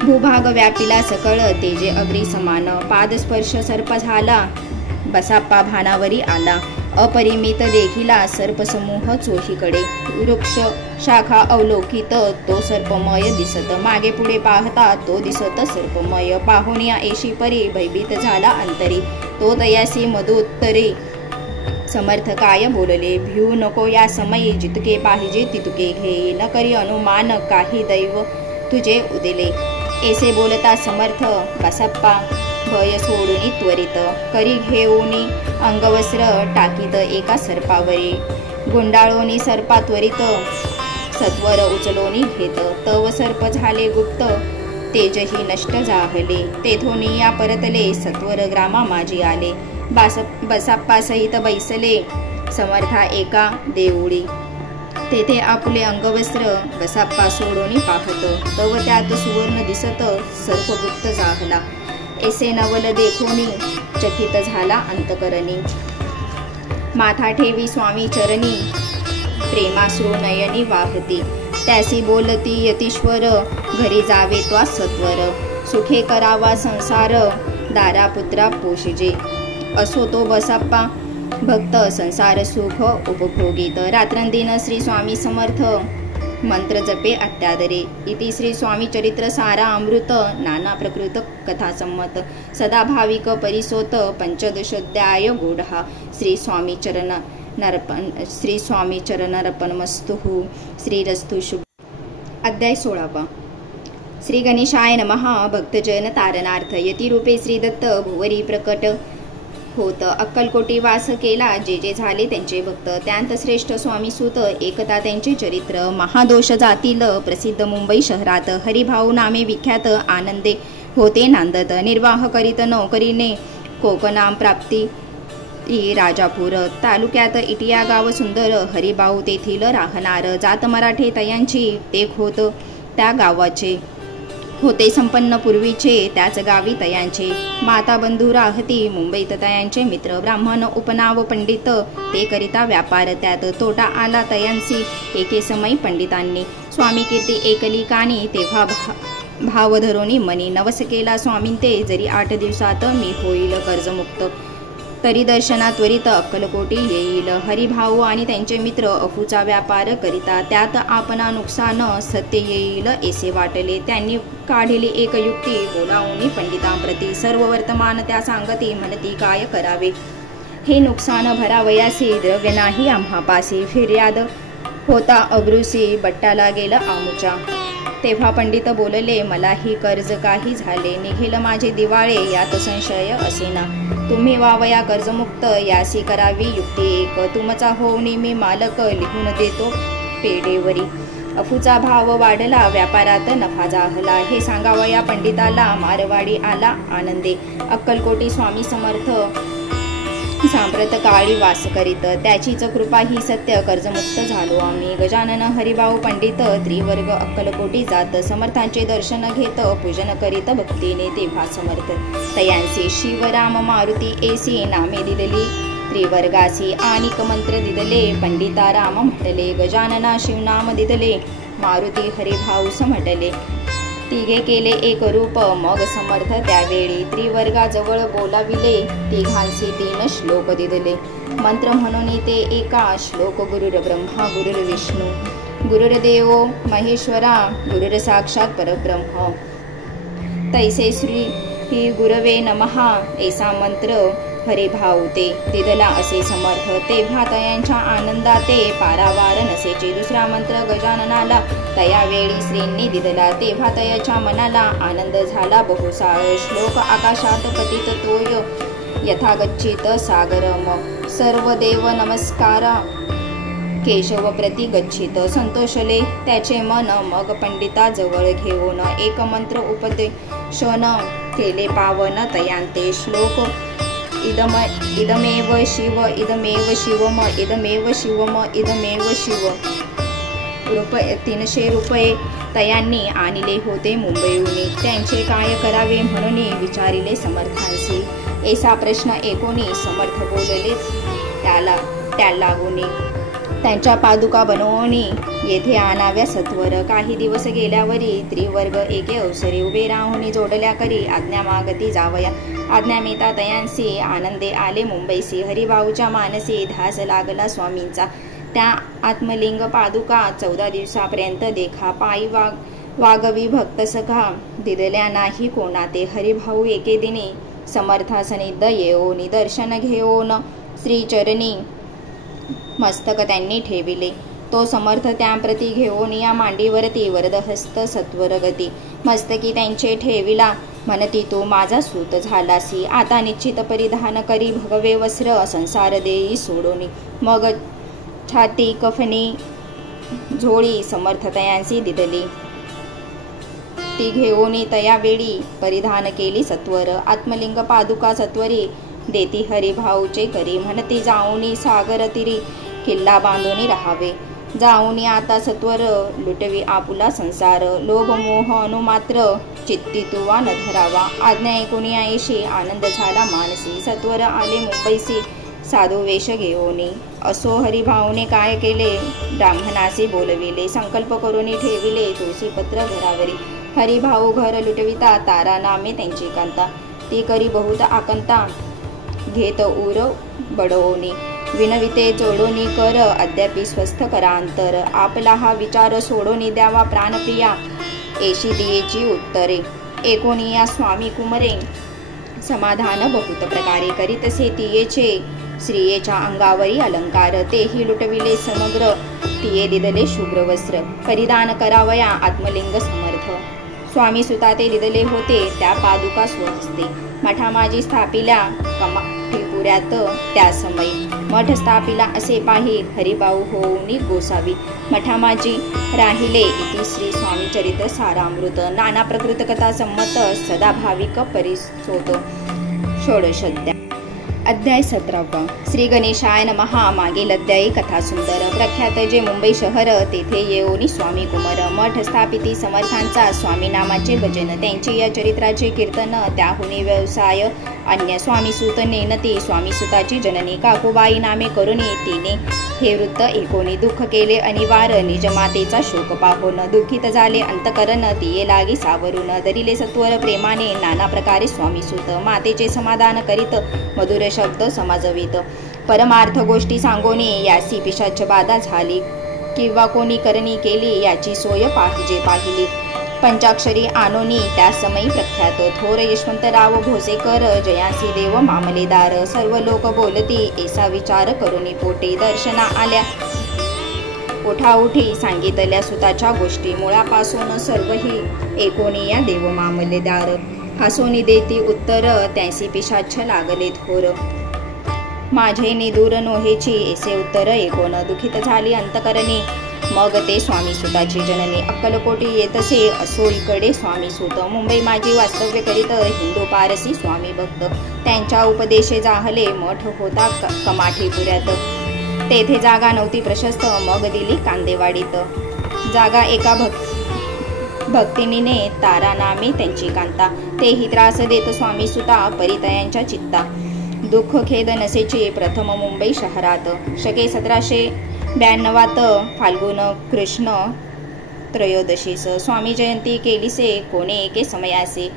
भूभाग व्यापिला सकळ तेजे अग्री समान, पादस्पर्श सर्प झाला बसाप्पा भानावरी आला, अपरिमित देखिला सर्पसमूह चोहीकडे, वृक्ष शाखा अवलोकित तो सर्पमय दिसत, मागे पुढे पाहता तो दिसत सर्पमय, पाहुनिया एशी परी भयभीत झाला अंतरी, तो तयासी मधोत्तरे समर्थ काय बोलले, भिऊ नको या समयी जितके पाहिजे तितके घे, न करी अनुमान काही दैव तुझे उदिले, ऐसे बोलता समर्थ बसाप्पा भय सोडून त्वरित, करी घेऊनी अंगवस्त्र टाकीत एका सर्पावरी, गुंडाळोनी सर्पा त्वरित सत्वर उचलोनी घेत, तव सर्प झाले गुप्त तेजही नष्ट जाहले, तेथोनी या परतले सत्वर ग्रामा माझी आले, बसाप्पा सहित बैसले समर्था एका देऊळी, तेथे आपले अंगवस्त्र बसाप्पा सोडून पाहत, तव त्यात सुवर्ण दिसत सर्पगुप्त जाहला, ऐसे नवल देखोनी चकित झाला अंतकरणी, माथा ठेवी स्वामी चरणी प्रेमाश्रू नयनी वाहती, त्यासी बोलती यतीश्वर घरी जावे त्वा सत्वर, सुखे करावा संसार दारापुत्रा पोषजे, असो तो बसाप्पा भक्त संसार सुख उपभोगीत, रात्रंदिन श्री स्वामी समर्थ मंत्र जपे अत्यादरे, इति श्री स्वामी चरित्र सारा अमृत नाना प्रकृत कथा संमत, सदा भाविक परिसोत पंचदशोध्याय गूढा, श्री स्वामी चरण अर्पण मस्तुः, श्रीरस्तु शुभ. अध्याय 16. श्री गणेशाय नमः. भक्तजन तारणार्थ यतिरूपे श्री दत्त भुवरी प्रकट होत, अक्कलकोटी वास केला जे जे झाले त्यांचे भक्त, त्यांत श्रेष्ठ स्वामी सुत एकता त्यांचे चरित्र, महादोष जातील प्रसिद्ध मुंबई शहरात, हरिभाऊ नामे विख्यात आनंदे होते नांदत, निर्वाह करीत नौकरीने कोकणाम प्राप्ती राजापूर, तालुक्यात इटिया गाव सुंदर, हरिभाऊ तेथील राहणार, जात मराठे तयांची टेक होत त्या गावाचे, होते संपन्न पूर्वीचे त्याच गावी तयांचे, माता बंधू राहती मुंबईत तयांचे मित्र, ब्राह्मण उपनाव पंडित ते करिता व्यापार, त्यात तोटा आला तयांसी एके समयी पंडितांनी, स्वामी कीर्ती ऐकली कानी तेव्हा भाव धरोनी मनी, नवस केला स्वामींते जरी 8 दिवसात मी होईल कर्जमुक्त, तरी दर्शना त्वरित अक्कलकोटी येईल, हरिभाऊ आणि त्यांचे मित्र अफूचा व्यापार करिता, त्यात आपणा नुकसान सत्य येईल ऐसे वाटले, त्यांनी काढली एक युक्ती बोलावून पंडितांप्रती, सर्व वर्तमान त्या सांगती म्हणती काय करावे, हे नुकसान भरावयासी द्रव्य नाही आम्हापासी, फिर्याद होता अब्रुसी बट्टाला गेला आमुचा, तेव्हा पंडित बोलले मलाही कर्ज काही झाले, निघेल माझे दिवाळे यात संशय असेना, तुम्ही वावया कर्जमुक्त यासी करावी युक्ती एक, तुमचा होऊनी मी मालक लिहून देतो पेढेवरी, अफूचा भाव वाढला व्यापारात नफा जाहला, हे सांगावया पंडिताला मारवाडी आला आनंदे, अक्कलकोटी स्वामी समर्थ सांप्रत काळी वास करीत, त्याचीच कृपा ही सत्य कर्जमुक्त झालो आम्ही, गजानन हरिभाऊ पंडित त्रिवर्ग अक्कलकोटी जात, समर्थांचे दर्शन घेत पूजन करीत भक्तीने, तेव्हा समर्थ तयांसी शिवराम मारुती ऐसी नामे दिदली त्रिवर्गासी, आनिक मंत्र दिदले पंडिता राम म्हटले, गजानना शिवनाम दिदले मारुती हरिभाऊ समटले, तिघे केले एक रूप मग समर्थ त्यावेळी, त्रिवर्गाजवळ बोलाविले तिघांसी 3 श्लोक दिदले, मंत्र म्हणून ते एका श्लोक गुरुर ब्रह्मा गुरुर विष्णू गुरुर्देवो महेश्वरा गुरुर साक्षात परब्रह्म, तैसे श्री ही गुरवे नमः ऐसा मंत्र हरिभाऊ ते दिदला असे समर्थ, तेव्हा तयांच्या आनंदाते पारावार नसेचे, दुसरा मंत्र गजाननाला तयावेळी श्रींनी दिदला, तेव्हा तयाच्या मनाला आनंद झाला बहुसा, श्लोक आकाशात पतित तोय यथागच्छित सागरम, सर्व देव नमस्कारा केशव प्रति गच्छित, संतोषले त्याचे मन, मग पंडिताजवळ घेऊन एक मंत्र उपदेशन केले पावन तयांते, श्लोक इदमेव शिव इदमेव शिवम इदमेव शिवम इदमेव शिव, 300 रुपये तयांनी आणले होते मुंबईहून, त्यांचे काय करावे म्हणून विचारिले समर्थांसी, ऐसा प्रश्न ऐकोनी समर्थ बोलले त्या लागून, त्यांच्या पादुका बनवणी येथे आणाव्या सत्वर. काही दिवस गेल्यावरी त्रिवर्ग एके अवसरी उभे राहुनी जोडल्या करी आज्ञा मागती जावया. आज्ञा मिळता तयांसी आनंदे आले मुंबईसी. हरिभाऊच्या मानसी ध्यास लागला स्वामींचा. त्या आत्मलिंग पादुका 14 दिवसापर्यंत देखा. पायी वागवी भक्त सखा दिदल्या नाही कोणा ते. हरिभाऊ एके दिनी समर्था सनिध येऊनी दर्शन घेऊन श्रीचरणी मस्तक त्यांनी ठेविले. तो समर्थ त्याप्रती घेऊन या मांडीवरती वरदहस्त सत्वर गती. मस्तकी त्यांचे ठेविला म्हणती तू माझा सूत झालासी. आता निश्चित परिधान करी भगवे वस्त्र संसार देई सोडोनी. मग छाती कफनी झोळी समर्थ तयांसी दिदली. ती घेऊनी तया वेळी परिधान केली सत्वर. आत्मलिंग पादुका सत्वरी देती हरिभाऊचे करी. म्हणती जाऊनी सागर तिरी किल्ला बांधूनी राहावे. जाऊनी आता सत्वर लुटवी आपुला संसार. लोभ मोह अनुमात्र चित्ती तुवा न धरावा. आज्ञा 1980 आनंद झाला मानसी. सत्वर आले मुंबईसी साधू वेश घेऊनी. असो हरिभाऊने काय केले ब्राह्मणासी बोलविले. संकल्प करूनी ठेविले तुळशीपत्र घरावरी. हरिभाऊ घर लुटविता तारा नामे त्यांची कांता. ती करी बहुत आकंता घेत उर बडवणी. विनविते चोडोनी कर अद्यापि स्वस्थ करांतर. आपला हा विचार सोडोनी द्यावा प्राणप्रिया एशी दियेची उत्तरे. एकोनिया स्वामी कुमरे समाधान बहुत प्रकारे करीतसे तियेचे. स्त्रियेच्या अंगावरी अलंकार तेही लुटविले समग्र. तिये दिदले शुभ्र वस्त्र परिधान करावया आत्मलिंग समर्थ. स्वामी सुता ते दिदले होते त्या पादुका स्वहस्ते. मठामाजी स्थापिल्या कमाठीपुऱ्यात त्या समयी. मठ स्थापिला असे पाही हरिभाऊ होऊनी गोसावी. मठामाजी राहिले इति श्री स्वामी चरित्र सारामृत. नाना प्रकृत कथा संमत सदा भाविक परिसोत. षोडशोध्याय. अध्याय 17. श्री गणेशाय नमः. मागील अध्यायी कथा सुंदर. प्रख्यात जे मुंबई शहर तेथे येऊनी स्वामी कुमार. मठ स्थापिती समर्थांचा स्वामी नामाचे भजन. त्यांचे या चरित्राचे कीर्तन. त्याहुनी व्यवसाय अन्य. स्वामीसूत नेनती स्वामीसुताची जननी. काकूबाई नामे करुणी तिने हे वृत्त ऐकोनी. दुःख केले अनिवार्य निजमातेचा शोक पाहोन. दुःखित झाले अंतकरण तिये लागी सावरून. दरिले सत्वर प्रेमाने नाना प्रकारे स्वामीसूत. मातेचे समाधान करीत मधुर शब्द समाजवित. परमार्थ गोष्टी सांगोनी यासी पिशाच बाधा झाली. किंवा कोणी करणी केली याची सोय पाहिली. पंचाक्षरी आनोनी त्या समयी प्रख्यात. थोर यशवंतराव भोसेकर जयांसी देव मामलेदार. सर्व लोक बोलती ऐसा विचार करुनी पोटे. दर्शना आल्या ओठाउठी सांगितल्या सुताच्या गोष्टी. मुळापासून सर्वही एकोनिया देव मामलेदार. हसोनी देती उत्तर त्यांसी पिशाच्छ लागले थोर. माझे निदूर नोहेची ऐसे उत्तर ऐकोन. दुखित झाली अंतकरणी मग ते स्वामीसुताची जननी. अक्कलकोटी येतसे असो इकडे स्वामीसूत. मुंबई माझी वास्तव्य करीत हिंदू पारसी स्वामी भक्त. त्यांच्या उपदेशे जाहले मठ होता कमाठीपुऱ्यात. तेथे जागा नव्हती प्रशस्त मग दिली कांदेवाडीत. जागा एका भक्तिनीने तारा नामे त्यांची कांता. तेही त्रास देत स्वामीसुता परितयांच्या चित्ता. दुःख खेद नसेचे प्रथम मुंबई शहरात. शके 1792 फाल्गुन कृष्ण त्रयोदशीस. स्वामी जयंती केलीसे कोणे एके समयासे.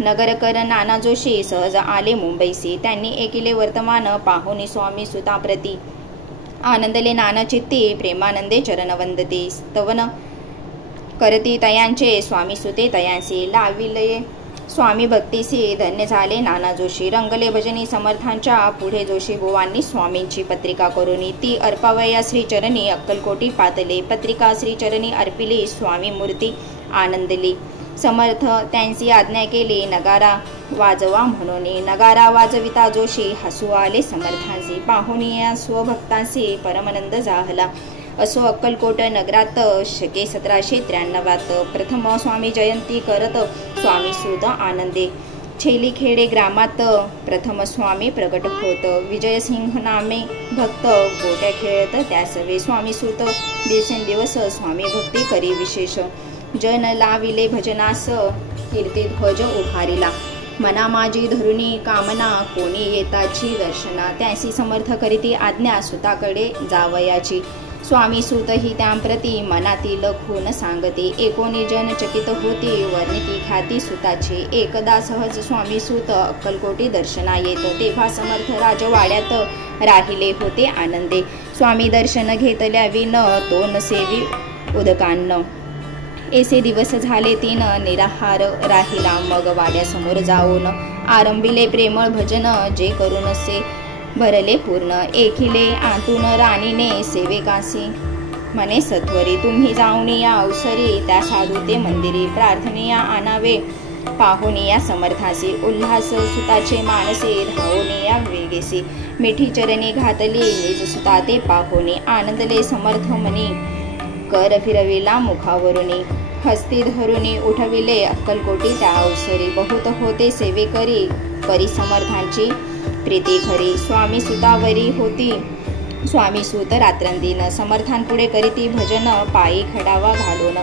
नगरकर नाना जोशी सहज आले मुंबईसी. त्यांनी ऐकिले वर्तमान पाहुनी स्वामी सुताप्रती. आनंदले नाना चित्ती प्रेमानंदे चरण वंदते. स्तवन करती तयांचे स्वामी सुते तयांसी. लाविले स्वामी भक्तीसी धन्य झाले नाना जोशी. रंगले भजनी समर्थांच्या पुढे जोशी बुवांनी स्वामींची पत्रिका करुनी. ती अर्पावया श्रीचरणी अक्कलकोटी पातले. पत्रिका श्रीचरणी अर्पिली स्वामी मूर्ती आनंदली. समर्थ त्यांची आज्ञा केली नगारा वाजवा म्हणून. नगारा वाजविता जोशी हसू आले समर्थांसी. पाहुणी या स्वभक्तांसी परमानंद जाहला. असो अक्कलकोट नगरात शके 1793 प्रथम स्वामी जयंती करत स्वामी सुत आनंदे. छेलीखेडे ग्रामात प्रथम स्वामी प्रगट होत. विजयसिंह नामे भक्त गोट्या खेळत त्यासवे. स्वामी सुत दिवसेंदिवस स्वामी भक्ती करी विशेष. जन लाविले भजनास कीर्ती ध्वज उभारिला. मना माझी धरुणी कामना कोणी येताची दर्शना. त्यासी समर्थ करीती आज्ञा सुताकडे जावयाची. स्वामी सूत ही त्यांप्रती मनातील खून सांगते. एकोणी जन चकित होती वर्णिती ख्याती सुताची. एकदा सहज स्वामी सूत अक्कलकोटी दर्शना येत. तेव्हा समर्थ राजवाड्यात राहिले होते आनंदे. स्वामी दर्शन घेतल्या विन तो नसेवी उदकान्न. ऐसे दिवस झाले 3 निराहार राहिला. मग वाड्यासमोर जाऊन आरंभिले प्रेमळ भजन. जे करून से भरले पूर्ण. एकिले आतून राणीने सेवेकासी म्हणे सत्वरी. तुम्ही जाऊन या अवसरी त्या साधू ते मंदिरी. प्रार्थनेया आणावे पाहुनिया समर्थासी. उल्हास सुताचे मानसे धावनिया वेगेसी. मिठी चरणी घातली निज सुता ते पाहुनी. आनंदले समर्थ मनी कर फिरविला मुखावरुनी. हस्ती धरुनी उठविले अक्कलकोटी त्या अवसरी. बहुत होते सेवेकरी परी समर्थांची प्रीती खरी. स्वामी सुतावरी होती स्वामी सूत रात्रंदिन. समर्थांपुढे करीती भजन पायी खडावा घालून.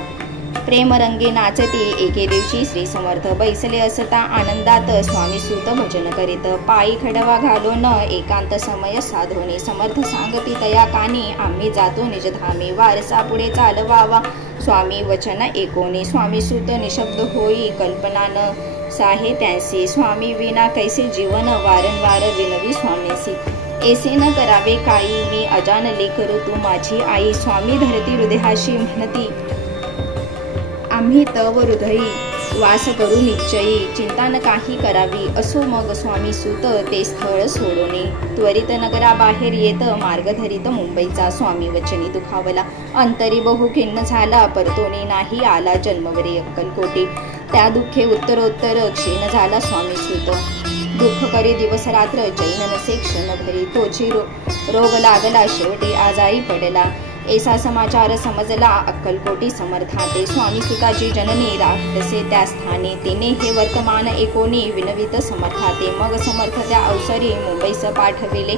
प्रेमरंगी नाचती एके दिवशी श्री समर्थ. बैसले असता आनंदात स्वामी सूत भजन करीत. पायी खडवा घालून एकांत समय साधोनी. समर्थ सांगती तया कानी आम्ही जातो निजधामी. वारसा पुढे चालवावा स्वामी वचन एकोणी. स्वामी सूत निशब्द होई कल्पना न साहे त्यांसी. स्वामी विना कैसे जीवन वारंवार विनवी स्वामीसी. ऐसे न करावे काही मी अजान लेकरू तू माझी आई. स्वामी धरती हृदयाशी म्हणती आम्ही तव हृदयी वास करू निश्चयी. चिंता न काही करावी असो मग स्वामी सूत ते स्थळ सोडोनी. त्वरित नगराबाहेर येत मार्ग धरित मुंबईचा. स्वामी वचनी दुखावला अंतरी बहु खिन्न झाला. परतोनी नाही आला जन्मवरी अक्कलकोटी. त्या दुःखे उत्तरोत्तर क्षीण झाला स्वामी सूत. दुःख करी दिवस रात्र चैन नसे क्षणभरी. तोची रोग लागला शेवटी आजारी पडला. ऐसा समाचार समजला अक्कलकोटी समर्थाते. स्वामी सुताची जननी राहतसे त्या स्थानी. तिने हे वर्तमान एकोणी विनवित समर्थाते. मग समर्थ त्या अवसरी मुंबईस पाठविले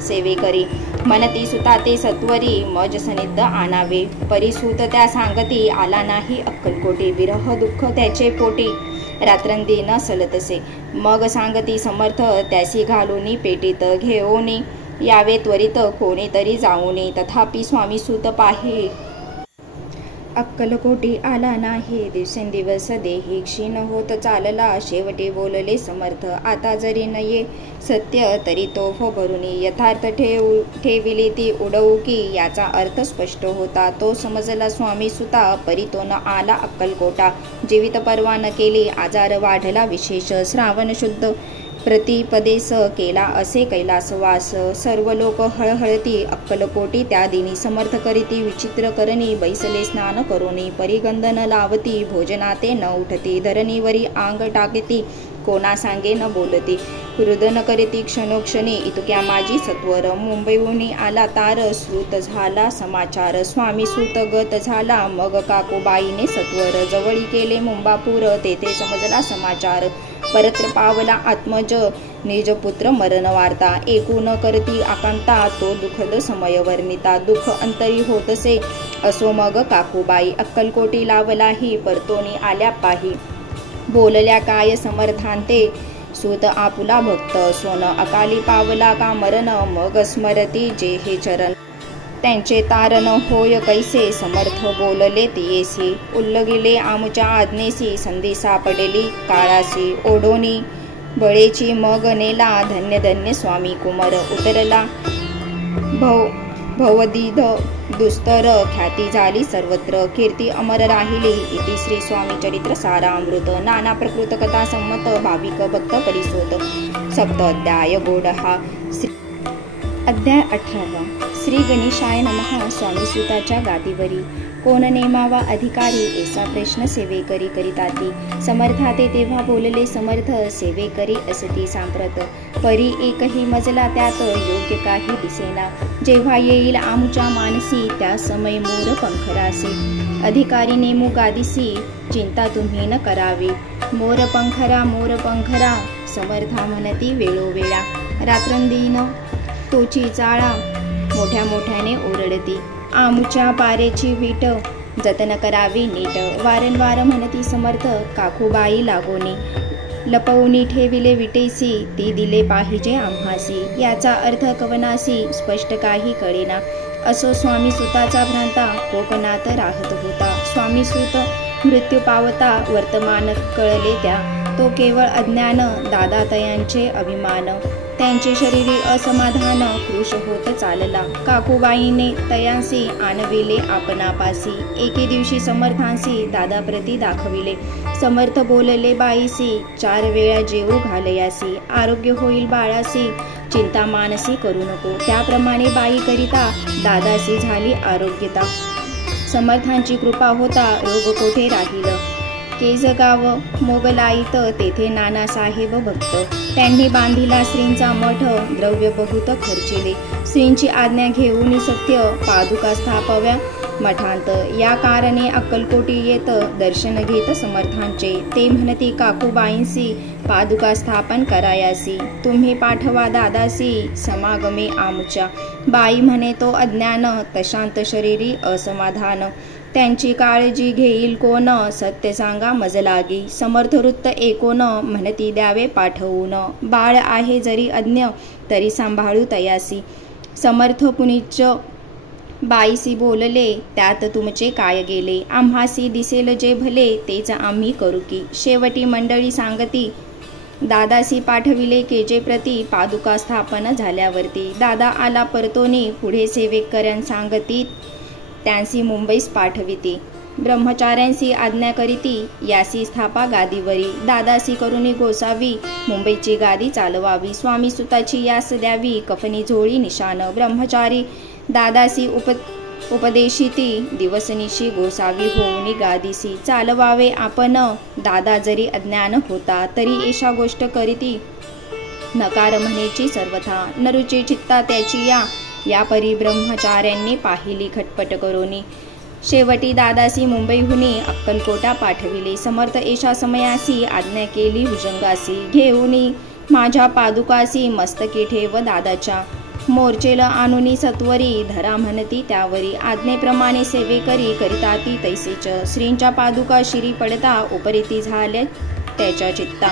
सेवेकरी. मनती सुता ते सत्वरी मज सनिध आणावे. परिसूत त्या सांगती आला नाही अक्कलकोटी. विरह दुःख त्याचे पोटी रात्रंदिन सलतसे. मग सांगती समर्थ त्यासी घालूनी पेटीत. घेऊनी यावे त्वरित कोणीतरी जाऊनी. तथापि स्वामी सूत पाहे अक्कलकोटी आला नाही. दिवसेंदिवस देही क्षीण होत चालला. शेवटी बोलले समर्थ आता जरी नये सत्य तरी तो हो भरुनी. यथार्थ ठेविली ती उडवुकी. याचा अर्थ स्पष्ट होता तो समजला स्वामी सुता. परी तो न आला अक्कलकोटा. जीवित परवा न केली आजार वाढला विशेष. श्रावण शुद्ध प्रतिपदेस केला असे कैलासवास. सर्व लोक हळहळती अक्कलकोटी त्या दिनी. समर्थ करीती विचित्र करणी. बैसले स्नान करोनी. परिगंधन लावती भोजनाते न उठती. धरणीवरी आंग टाकती कोणा सांगे न बोलती. रुदन करीती क्षणोक्षणी इतक्या माझी सत्वर. मुंबईहून आला तार श्रुत झाला समाचार. स्वामी सूत गत झाला मग काकूबाईने सत्वर. जवळी केले मुंबापूर तेथे समजला समाचार. परत्र पावला आत्मज निज पुत्र मरण वार्ता. एकूण करती आकांता तो दुःखद समय वर्णिता. दुःख अंतरी होतसे असो मग काकूबाई. अक्कलकोटी लावलाही परतोनी आल्या पाही. बोलल्या काय समर्थांते सूत आपुला भक्त. सोन अकाली पावला का मरण. मग स्मरती जे हे चरण त्यांचे तारण होय कैसे. समर्थ बोलले तियेसी. उल्लगिले आमच्या आज्ञेसी. संधी सापडेली काळासी. ओढोनी बळेची मग नेला. धन्य धन्य स्वामी कुमार. उतरला भवदीध दुस्तर. ख्याती झाली सर्वत्र. कीर्ती अमर राहिली. इति श्री स्वामी चरित्र सारामृत. नाना प्रकृत कथा संमत. भाविक भक्त परिसोत. सप्त अध्याय गोडहा. अध्याय 18. श्री गणेशाय नमः. स्वामी सुताच्या गादीवरी कोण नेमावा अधिकारी. ऐसा प्रश्न सेवेकरी करीताती. समर्थाते तेव्हा बोलले समर्थ. सेवेकरी असती सांप्रत. परी एकही मजला त्यात योग्य काही दिसेना. जेव्हा येईल आमुच्या मानसी त्या समय मोर पंखरासी. अधिकारी नेमू गादीसी चिंता तुम्ही न करावी. मोर पंखरा समर्था म्हणती वेळोवेळा. रात्रंदिन तोची चाळा मोठ्या मोठ्याने ओरडती. आमुच्या पारेची वीट जतन करावी नीट. वारंवार म्हणती समर्थ काकूबाई लागोनी. लपवूनी ठेविले विटेसी. ती दिले पाहिजे आम्हासी. याचा अर्थ कवनासी स्पष्ट काही कळेना. असो स्वामी सुताचा भ्रांता कोकणात राहत होता. स्वामी सुत मृत्यू पावता वर्तमान कळले त्या, तो केवळ अज्ञान दादातयांचे अभिमान. त्यांचे शरीरी असमाधान कृश होत चालला. काकूबाईने तयांसी आणविले आपणापासी. एके दिवशी समर्थांसी दादाप्रती दाखविले. समर्थ बोलले बाईसी, 4 वेळा जेवू घालयासी. आरोग्य होईल बाळासी, चिंता मानसी करू नको. त्याप्रमाणे बाई करिता दादासी झाली आरोग्यता. समर्थांची कृपा होता रोग कोठे राहील. केजगाव मोगलाईत तेथे नानासाहेब भक्त. त्यांनी बांधिला श्रींचा मठ, द्रव्य बहुत खर्चिले. श्रींची आज्ञा घेऊन सत्य पादुका स्थापव्या मठांत. या कारणे अक्कलकोटी येत दर्शन घेत समर्थांचे. ते म्हणती काकूबाईंसी पादुका स्थापन करायासी. तुम्ही पाठवा दादासी समागमे आमच्या. बाई म्हणे तो अज्ञान तशांत शरीरी असमाधान. त्यांची काळजी घेईल कोण, सत्य सांगा मज लागी. समर्थ वृत्त एकोन म्हणती द्यावे पाठवून. बाळ आहे जरी अज्ञ तरी सांभाळू तयासी. समर्थ पुनिच बाईसी बोलले, त्यात तुमचे काय गेले. आम्हासी दिसेल जे भले तेच आम्ही करू की. शेवटी मंडळी सांगती दादासी पाठविले केजे प्रती. पादुका स्थापन झाल्यावरती दादा आला परतोनी. पुढे सेवेकऱ्यां सांगती त्यांसी मुंबईस पाठविती. ब्रह्मचार्यांसी आज्ञा करीती यासी स्थापा गादीवरी. दादासी करुणी गोसावी मुंबईची गादी चालवावी. स्वामी सुताची यास द्यावी कफनी झोळी निशान. ब्रह्मचारी दादासी उपदेशिती दिवसनिशी गोसावी होऊनी गादीसी. चालवावे आपण दादा जरी अज्ञान होता तरी एषा गोष्ट करीती नकार म्हणेची सर्वथा. नरुची चित्ता त्याची या परी ब्रह्मचार्यांनी पाहिली खटपट करोनी. शेवटी दादासी मुंबईहुनी अक्कलकोटा पाठविले. समर्थ एषा समयासी आज्ञा केली भुजंगासी. घेऊनी माझ्या पादुकासी मस्तकी ठेव दादाच्या. मोर्चेल आणुनी सत्वरी धरा म्हणती त्यावरी. आज्ञेप्रमाणे सेवेकरी करिता ती तैसेच. श्रींच्या पादुका शिरी पडता उपरीती झाल्या त्याच्या चित्ता.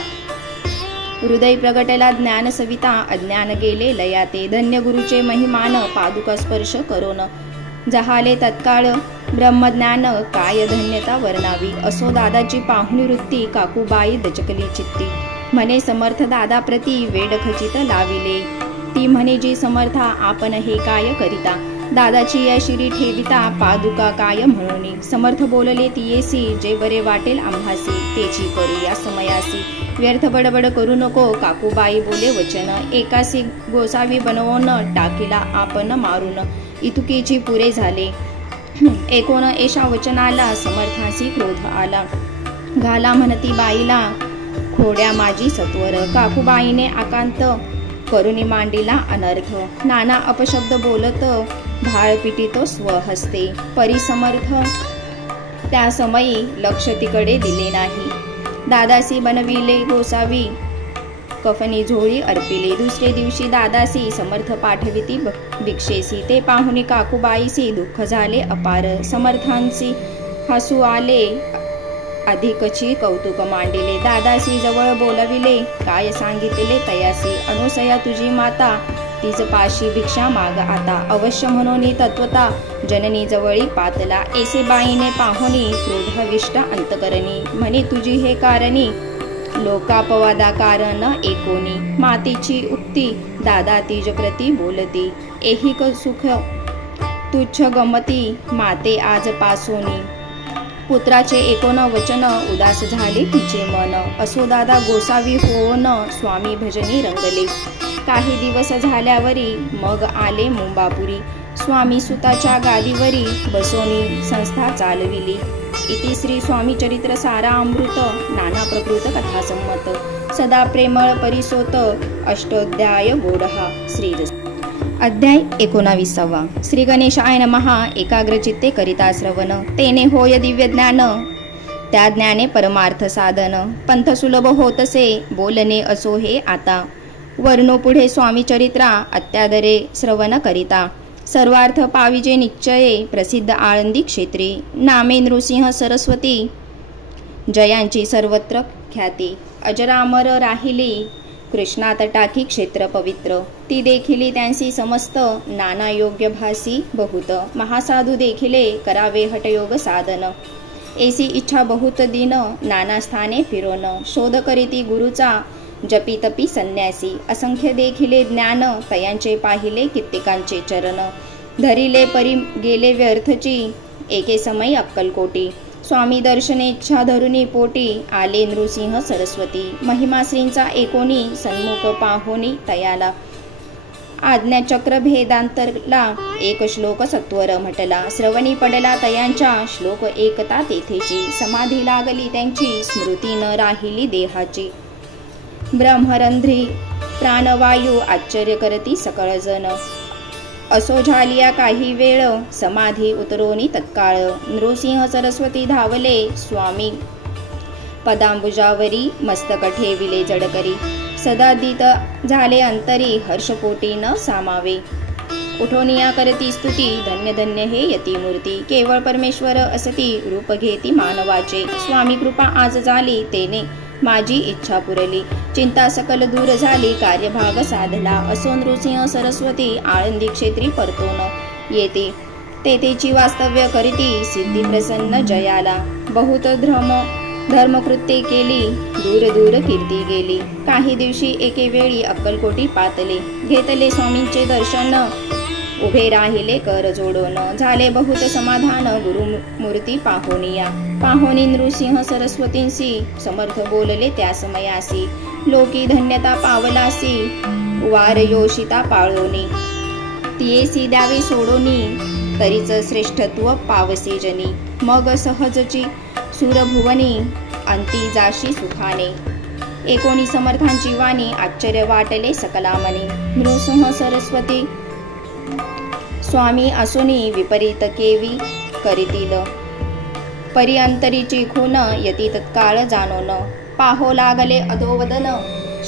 हृदय प्रगटला ज्ञान सविता, अज्ञान गेले लयाते. धन्य गुरुचे महिमान पादुका स्पर्श करोन. जहाले तत्काळ ब्रह्मज्ञान, काय धन्यता वर्णावी. असो दादाची पाहुणी वृत्ती, काकूबाई दचकली चित्ती. म्हणे समर्थ दादा प्रती वेड खचित लाविले. ती म्हणे जी समर्था आपण हे काय करिता. दादाची या शिरी ठेविता पादुका काय म्हणूनी. समर्थ बोलले तियेसी, जे बरे वाटेल आम्हासी तेची करू या समयासी. व्यर्थ बडबड करू नको काकूबाई बोले वचन. एकासी गोसावी बनवून टाकीला आपण मारून. इतुकीची पुरे झाले एकोन एषा वचनाला. समर्थांसी क्रोध आला. घाला म्हणती बाईला खोड्या माझी सत्वर. काकूबाईने आकांत करुणी मांडीला अनर्थ. नाना अपशब्द बोलत भाळ पिटीतो स्वहस्ते. परिसमर्थ त्या समयी लक्ष तिकडे दिले नाही. दादासी बनविले गोसावी कफनी झोळी अर्पिले. दुसरे दिवशी दादासी समर्थ पाठविती भिक्षेसी. ते पाहुणी काकूबाईसी दुःख झाले अपार. समर्थांसी हसू आले अधिकची कौतुक मांडिले. दादासी जवळ बोलविले काय सांगितले तयासी. अनुसया तुझी माता तिज पाशी भिक्षा माग आता. अवश्य म्हणून तत्वता जननी जवळी पातला. ऐसे बाईने पाहुणी क्रोधविष्ट अंतकरणी. म्हणे तुझी हे कारणी लोकापवादा कारण एकोनी. मातेची उक्ती दादा तिज प्रती बोलती. ऐहिक सुख तुच्छ गमती माते आज पासोनी. पुत्राचे एकोन वचन उदास झाले तिचे मन. असो दादा गोसावी होऊन स्वामी भजनी रंगले. काही दिवस झाल्यावरी मग आले मुंबापुरी. स्वामी सुताच्या गादीवरी बसोनी संस्था चालविली. इति श्री स्वामी चरित्र सारा अमृत नाना प्रकृत कथा संमत. सदा प्रेमळ परिसोत अष्टोध्याय गोडहा. श्रीरस. अध्याय 19. श्री गणेशाय नमः. एकाग्रचित्ते करिता श्रवण. तेने होय दिव्य ज्ञान, त्या ज्ञाने परमार्थ साधन. पंथ सुलभ होतसे बोलणे असो हे आता. वर्णो पुढे स्वामी चरित्रा अत्यादरे श्रवण करिता. सर्वार्थ पाविजे निश्चये प्रसिद्ध आळंदी क्षेत्री. नामे नृसिंह सरस्वती जयांची सर्वत्र ख्याती. अजरामर राहिली कृष्णात टाकी क्षेत्र पवित्र, ती देखिली त्यांसी समस्त, नाना योग्य भासी बहुत, महासाधू देखिले करावे हटयोग साधन, ऐसी इच्छा बहुत दिन, नाना स्थाने फिरोन, शोध करीती गुरुचा, जपी तपी संन्यासी, असंख्य देखिले ज्ञान, तयांचे पाहिले कित्येकांचे चरण, धरिले परी गेले व्यर्थची, एके समय अक्कलकोटी, स्वामी दर्शनेच्छा धरुनी पोटी, आले नृसिंह सरस्वती, महिमाश्रींचा एकोणी, सन्मुख पाहोनी तयाला, आज्ञाचक्र भेदांतरला, एक श्लोक सत्वर म्हटला, श्रवणी पडला तयांच्या, श्लोक एकता तेथेची, समाधी लागली त्यांची, स्मृती न राहिली देहाची, ब्रह्मरंध्री प्राणवायू आश्चर्य करती सकळ जन, असो झालिया काही वेळ, समाधी उतरोनी तत्काळ, नृसिंह सरस्वती धावले, स्वामी पदांबुजावरी, मस्तक ठेविले जडकरी, सदादित झाले अंतरी, हर्षपोटी न सामावे, उठोनिया करती स्तुती, धन्य धन्य हे यती मूर्ती, केवळ परमेश्वर असती, रूप घेती मानवाचे, स्वामी कृपा आज झाली, तेने माझी इच्छा पुरली, चिंता सकल दूर झाली, कार्यभाग साधला, असो नृसिंह सरस्वती, आळंदी क्षेत्री परतोन येते, तेथेची वास्तव्य करीती, सिद्धी प्रसन्न जयाला, बहुत धर्मकृत्ये केली, दूर दूर कीर्ती गेली, काही दिवशी एके वेळी अक्कलकोटी पातले, घेतले स्वामींचे दर्शन, उभे राहिले कर जोडोन, झाले बहुत समाधान, गुरुमूर्ती पाहोनिया, पाहोनी नृसिंह सरस्वतींसी, समर्थ बोलले त्या समयासी, लोकी धन्यता पावलासी, वार योषिता पाळोनी, तियेसी द्यावे सोडोनी, तरीच श्रेष्ठत्व पावसे जनी, मग सहजची सुरभुवनी, अंती जाशी सुखाने, एकोणी समर्थांची वाणी, आश्चर्य वाटले सकलामनी, नृसिंह सरस्वती स्वामी असुनी, विपरीत केवी करीतील, परिअंतरीची खून, यती तत्काळ जाणोन, पाहो लागले अधोवदन,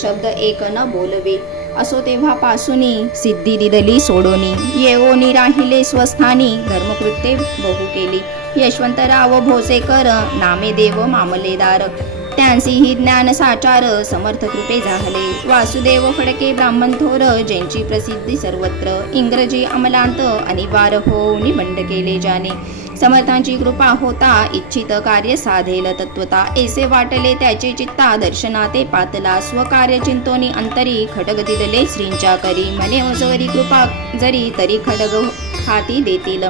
शब्द एक न बोलवे, असो तेव्हापासूनी, सिद्धी दिदली सोडोनी, येवोनी राहिले स्वस्थानी, धर्मकृत्ये बहु केली, यशवंतराव भोसेकर नामे देव मामलेदार, त्यांसीही ज्ञान साचार, समर्थ कृपे झाले, वासुदेव फडके ब्राह्मण थोर, ज्यांची प्रसिद्धी सर्वत्र, इंग्रजी अमलांत अनिवार्य होऊनी बंड केले जाणे, समर्थांची कृपा होता, इच्छित कार्य साधेल तत्वता, ऐसे वाटले त्याचे चित्ता, दर्शनाते पातला, स्वकार्य चिंतोनी अंतरी, खडग दिदले श्रींच्या करी, म्हणे वजवरी कृपा जरी, तरी खडग हाती देतील,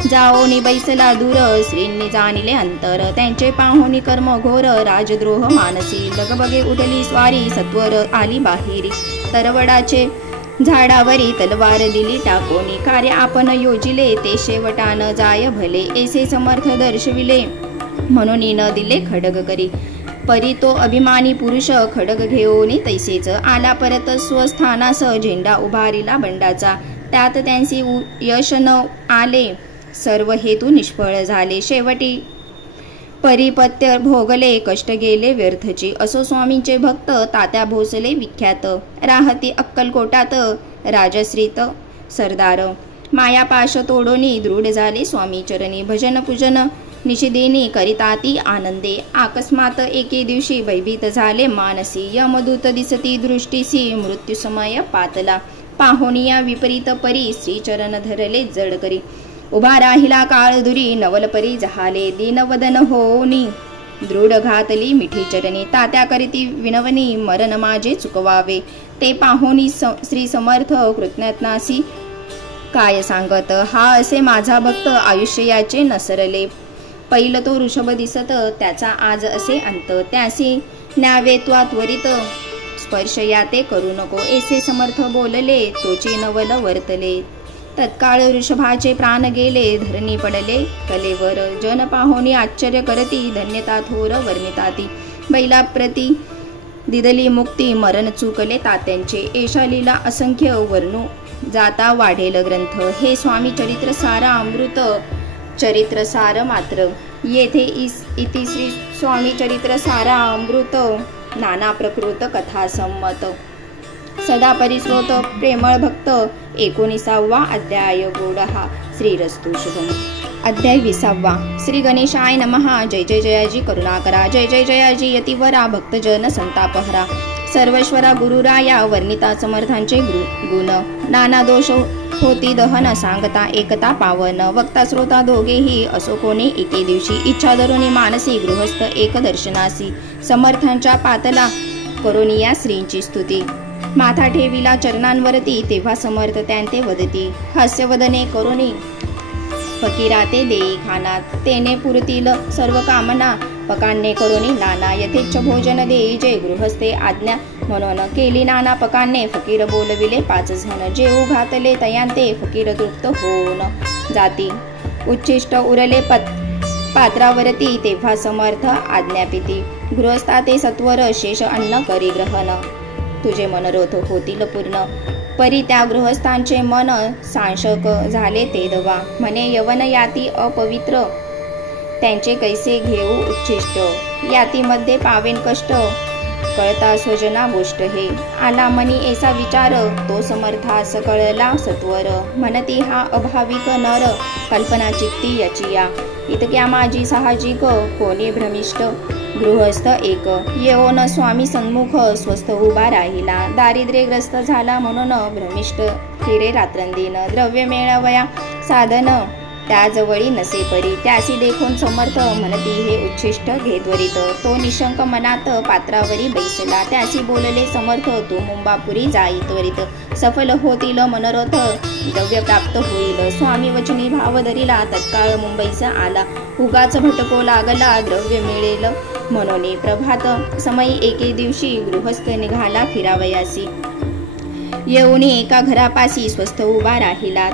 जाओनी बैसला दूर, श्रींनी जाणिले अंतर, त्यांचे पाहोनी कर्म घोर, राजद्रोह मानसी, लगबगे उठली स्वारी, सत्वर आली बाहेरी, तरवडाचे झाडावरी तलवार दिली टाकोनी, कार्य आपण योजिले, ते शेवटान जाय भले, ऐसे समर्थ दर्शविले, म्हणून न दिले खडग करी, परी तो अभिमानी पुरुष, खडग घेऊनी तैसेच, आला परत स्वस्थानास, झेंडा उभारिला बंडाचा, त्यात त्यांची यश न आले, सर्व हेतू निष्फळ झाले, शेवटी परिपत्य भोगले, कष्ट गेले व्यर्थची, असो स्वामींचे भक्त तात्या भोसले विख्यात, राहती अक्कलकोटात, राजश्रीत सरदार, मायापाश तोडोनी, दृढ झाले स्वामी चरणी, भजन पूजन निशिदिनी करिताती आनंदे, अकस्मात एके दिवशी भयभीत झाले मानसी, यमदूत दिसती दृष्टीसी, मृत्यूसमय पातला, पाहोनिया विपरीत परी, श्रीचरण धरले जड करी, उभा राहिला काळधुरी, नवलपरी जहाले, दीनवदन होनी, दृढ घातली मिठी चरणी, तात्या करीती विनवनी, मरण माझे चुकवावे, ते पाहोनी श्री समर्थ कृतज्ञासी, काय सांगत, हा असे माझा भक्त, आयुष्य याचे नसरले, पैल तो ऋषभ दिसत, त्याचा आज असे अंत, त्यासी न्यावे त्वा त्वरित, स्पर्श या ते करू नको, ऐसे समर्थ बोलले, तोचे नवल वर्तले, तत्काळ ऋषभाचे प्राण गेले, धरणी पडले कलेवर, जन पाहोनी आश्चर्य करती, धन्यता थोर वर्णिताती, बैला प्रती दिदली मुक्ती, मरण चुकले तात्यांचे, एषा लीला असंख्य वर्णू जाता वाढेल ग्रंथ, हे स्वामी चरित्र सारा अमृत, चरित्र सार मात्र, येथे इति श्री स्वामी चरित्र सारा अमृत, नाना प्रकृत कथा संमत, सदा परिश्रोत प्रेमळ भक्त, 19वा अध्याय गोडहा, श्रीरस्तु शुभम. अध्याय 20वा. श्री गणेशाय नमः. जय जय जयाजी करुणाकरा, जय जय जयाजी यतिवरा, भक्तजन संतापहरा, सर्वेश्वरा गुरुराया वर्णिता समर्थांचे गुण नाना दोष होती दहन सांगता एकता पावन वक्ता श्रोता दोघेही असो कोणी एके दिवशी इच्छा धरुनी मानसी गृहस्थ एक दर्शनासी समर्थांच्या पातला करोनी या श्रींची स्तुती माथा ठेविला चरणांवरती तेव्हा समर्थ त्यांते वदती हास्यवदने करोनी फकीरा ते देई खानात तेने पुरतील सर्व कामना पकांने करोनी नाना यथेच्छ भोजन देई जे गृहस्थे आज्ञा म्हणून केली नाना पकांने फकीर बोलविले 5 जण जेऊ घातले तयांते फकीर तृप्त होऊन जाती उच्छिष्ट उरले पात्रावरती तेव्हा समर्थ आज्ञापिती गृहस्था ते सत्वर शेष अन्न करी ग्रहण तुझे मनोरथ होतील पूर्ण परी त्या गृहस्थांचे मन सांशक झाले ते दवा म्हणे यवन याती अपवित्र त्यांचे कैसे घेऊ उच्छिष्ट यातीमध्ये पावेन कष्ट कळता स्वजना गोष्ट हे आला मनी ऐसा विचार तो समर्थास कळला सत्वर म्हणती हा अभाविक नर कल्पना चित्ती याची या इतक्या माझी साहजिक कोणी भ्रमिष्ट गृहस्थ एक येऊन स्वामी सन्मुख स्वस्थ उभा राहिला दारिद्र्यग्रस्त झाला म्हणून भ्रमिष्ट फिरे रात्रंदिन द्रव्य मेळवया साधन त्याजवळी नसे परी त्यासी देखून समर्थ म्हणती हे उच्छिष्ट घे त्वरित तो निशंक मनात पात्रावरी बैसला त्यासी बोलले समर्थ तू मुंबापुरी जाई त्वरित सफल होतील मनोरथ द्रव्य प्राप्त होईल स्वामी वचनी भाव धरिला तत्काळ मुंबईचा आला उगाच भटको लागला द्रव्य मिळेल म्हणून प्रभात समयी एके दिवशी गृहस्थ निघाला फिरावयासी येऊनी एका घरापाशी स्वस्थ उभा राहिला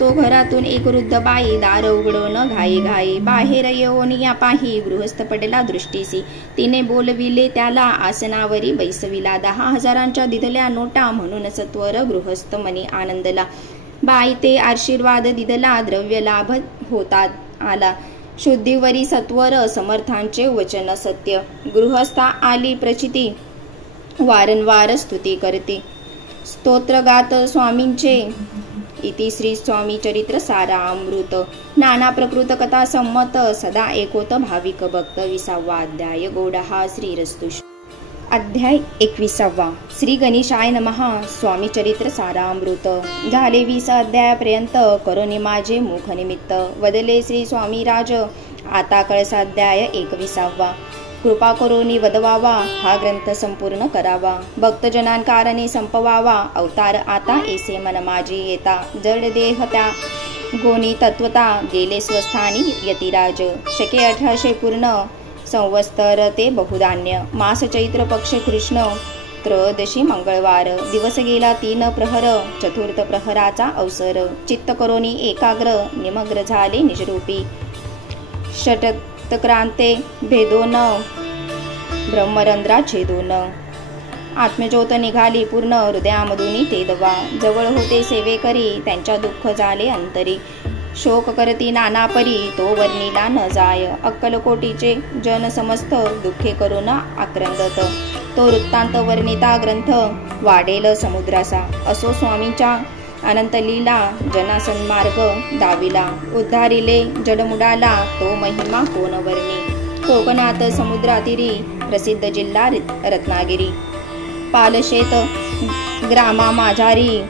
तो घरातून एक वृद्ध बाई दार उघडून घाई घाई बाहेर येऊन या पाही गृहस्थ पडला दृष्टीसी तिने बोलविले त्याला आसनावरी बैसविला 10,000 दिधल्या नोटा म्हणून सत्वर गृहस्थ मनी आनंदला बाई ते आशीर्वाद दिदला द्रव्य लाभ होतात आला शुद्धीवरी सत्वर समर्थांचे वचन सत्य गृहस्था आली प्रचिती वारंवार स्तुती करते स्तोत्र गात स्वामींचे इति श्री स्वामी चरित्र सारामृत नाना प्रकृत कथा संमत सदा एकोत भाविक भक्त 20वा अध्याय गोडहा श्रीरस्तुष अध्याय 21 श्री गणेशाय नमः स्वामी चरित्र सारामृत झाले 20 अध्यायापर्यंत करोनी माझे मुख निमित्त वदले श्री स्वामी राज आता कळसाध्याय 21 कृपा करोनी वदवावा हा ग्रंथ संपूर्ण करावा भक्तजनांकारणे संपवावा अवतार आता ऐसे मन माझी येता जड देह त्या गोनी तत्वता गेले स्वस्थानी यतिराज शके 1800 पूर्ण संवत्सर ते बहुधान्य मास चैत्र पक्ष कृष्ण त्रयोदशी मंगळवार दिवस गेला 3 प्रहर चतुर्थ प्रहराचा अवसर चित्त करोनी एकाग्र निमग्र झाले निजरूपी षटक्रांते भेदोन ब्रह्मरंध्रा छेदून आत्मज्योत निघाली पूर्ण हृदयामधून ते दवा जवळ होते सेवेकरी त्यांच्या दुःख झाले अंतरी शोक करती नाना परी तो वर्णिला न जाय अक्कलकोटीचे जन समस्त दुःखे करून आक्रंदत तो वृत्तांत वर्णिता ग्रंथ वाढेल समुद्रासा असो स्वामींच्या अनंत लीला जनासन्मार्ग दाविला उद्धारिले जडमुडाला तो महिमा कोण वर्णी कोकणात समुद्रातीरी प्रसिद्ध जिल्हा रत्नागिरी पालशेत ग्रामा माझारी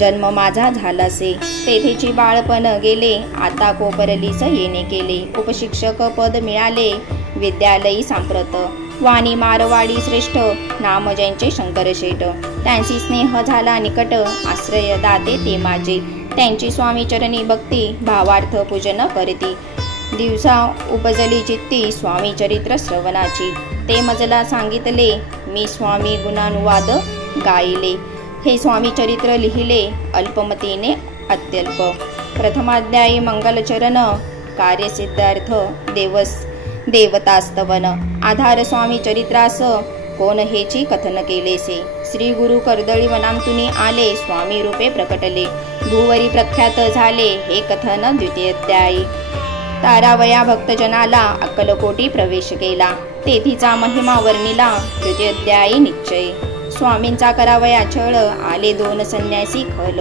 जन्म माझा झालासे तेथेची बाळपण गेले आता कोपरलीस येणे केले उपशिक्षक पद मिळाले विद्यालयी सांप्रत वाणी मारवाडी श्रेष्ठ नाम ज्यांचे शंकर शेठ त्यांची स्नेह झाला निकट आश्रय दाते ते माझे त्यांची स्वामी चरणी भक्ती भावार्थ पूजन करती दिवसा उपजली चित्ती स्वामी चरित्र श्रवणाची ते मजला सांगितले मी स्वामी गुणानुवाद गायले हे स्वामी चरित्र लिहिले अल्पमतीने अत्यल्प प्रथमाध्यायी मंगलचरण कार्यसिद्धार्थ देवतास्तवन आधार स्वामी चरित्रास कोण हेची कथन केलेसे श्री गुरु कर्दळी वनांतुनी आले स्वामी रूपे प्रकटले भूवरी प्रख्यात झाले हे कथन द्वितीयाध्यायी तारावया भक्तजनाला अक्कलकोटी प्रवेश केला तेथीचा महिमा वर्णिला तृतीयाध्यायी निश्चय स्वामींचा करावया छळ आले 2 संन्यासी खल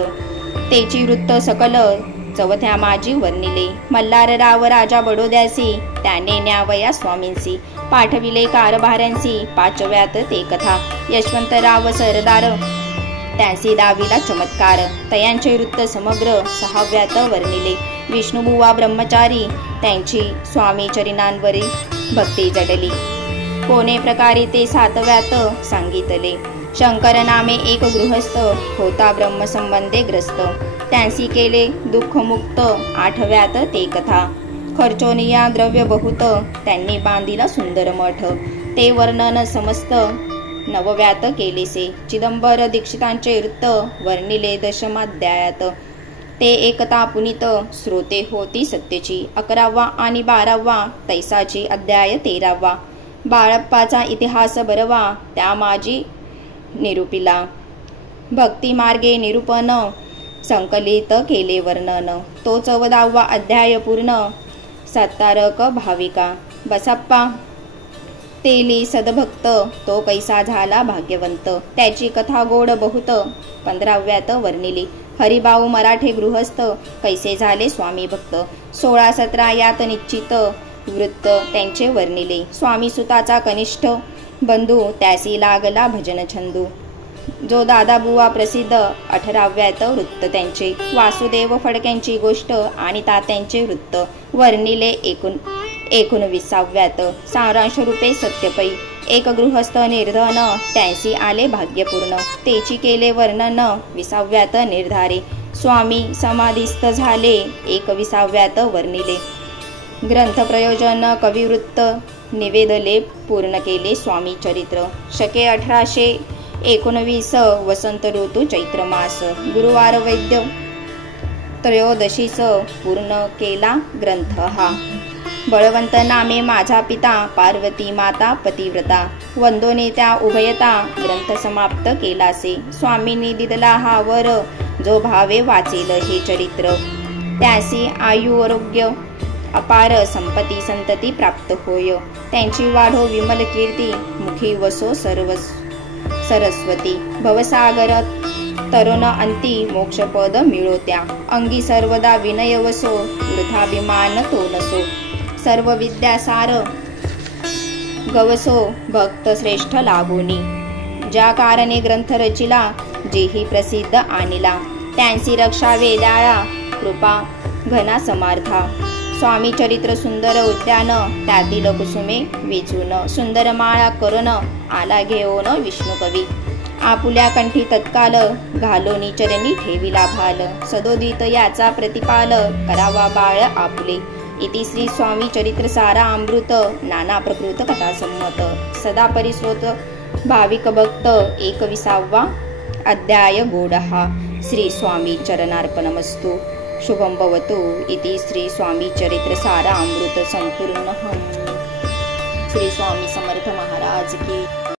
तेची वृत्त सकल चौथ्या माजी वर्णिले. मल्हारराव राजा बडोद्यासी त्याने न्यावया स्वामींसी. पाठविले कारभाऱ्यांसी पाचव्यात ते कथा. यशवंतराव सरदार त्यांसी दाविला चमत्कार. तयांचे वृत्त समग्र सहाव्यात वर्णिले. विष्णुबुवा ब्रह्मचारी त्यांची स्वामी चरिणांवरी भक्ती जडली. कोणे प्रकारे ते सातव्यात सांगितले. शंकर नामे एक गृहस्थ होता ब्रह्मसंबंधे ग्रस्त. त्यांसी केले दुःखमुक्त आठव्यात ते कथा. खर्चोनिया द्रव्य बहुत त्यांनी बांधिला सुंदर मठ. ते वर्णन समस्त नवव्यात केलेसे. चिदंबर दीक्षितांचे वृत्त वर्णिले दशमाध्यायात. ते एकता पुनीत श्रोते होती सत्यची. 11वा आणि 12वा तैसाची अध्याय 13वा. बाळप्पाचा इतिहास बरवा त्या माजी निरूपिला. भक्ती मार्गे निरूपण संकलित केले वर्णन. तो 14वा अध्याय पूर्ण. सत्तारक भाविका बसप्पा तेली सदभक्त तो कैसा झाला भाग्यवंत. त्याची कथा गोड बहुत 15व्यात वर्णिली. हरिभाऊ मराठे गृहस्थ कैसे झाले स्वामी भक्त. 16-17 यात निश्चित वृत्त त्यांचे वर्णिले. स्वामी सुताचा कनिष्ठ बंधू त्यासी लागला भजन छंदू. जो दादाबुवा प्रसिद्ध 18व्यात वृत्त त्यांचे. वासुदेव फडक्यांची गोष्ट आणि तात्यांचे वृत्त वर्णिले 19व्यात. सारांश रूपे सत्यपै. एक गृहस्थ निर्धन त्यांसी आले भाग्यपूर्ण. तेची केले वर्णन 20व्यात निर्धारे. स्वामी समाधिस्थ झाले 21व्यात वर्णिले. ग्रंथ प्रयोजन कविवृत्त निवेदले पूर्ण केले स्वामी चरित्र. शके 1819 वसंत ऋतू चैत्र मास. गुरुवार वैद्य त्रयोदशीस पूर्ण केला ग्रंथ हा. बळवंत नामे माझा पिता पार्वती माता पतिव्रता. वंदोने त्या उभयता ग्रंथ समाप्त केलासे. स्वामींनी दिदला हा वर जो भावे वाचेल हे चरित्र. त्यासी आयु आरोग्य अपार संपत्ती संतती प्राप्त होय. त्यांची वाढो विमल कीर्ती मुखी वसो सरस्वती. भवसागर तरुण अंती मोक्षपद मिळो त्या. अंगी सर्वदा विनय वसो वृथाभिमान तो नसो. सर्व विद्यासार गवसो भक्त श्रेष्ठ लागोनी. ज्या कारणे ग्रंथ रचिला जेही प्रसिद्ध आणिला. त्यांची रक्षा वेदाळा कृपा घना समार्था. स्वामी चरित्र सुंदर उद्यान त्यातील कुसुमे वेचून. सुंदर माळा करून आला घेऊन विष्णू कवी. आपुल्या कंठी तत्काल घालोनी चरणी ठेविला भाल. सदोदित याचा प्रतिपाल करावा बाळ आपुले. इति श्री स्वामी चरित्र सारा अमृत नाना प्रकृत कथा संमत. सदा परिश्रोत भाविक भक्त 21वा अध्याय गोडहा. श्री स्वामी चरणार्पणमस्तु. शुभम भवतु. इति श्री स्वामी चरित्र सारा अमृत संपूर्ण. श्री स्वामी समर्थ महाराज की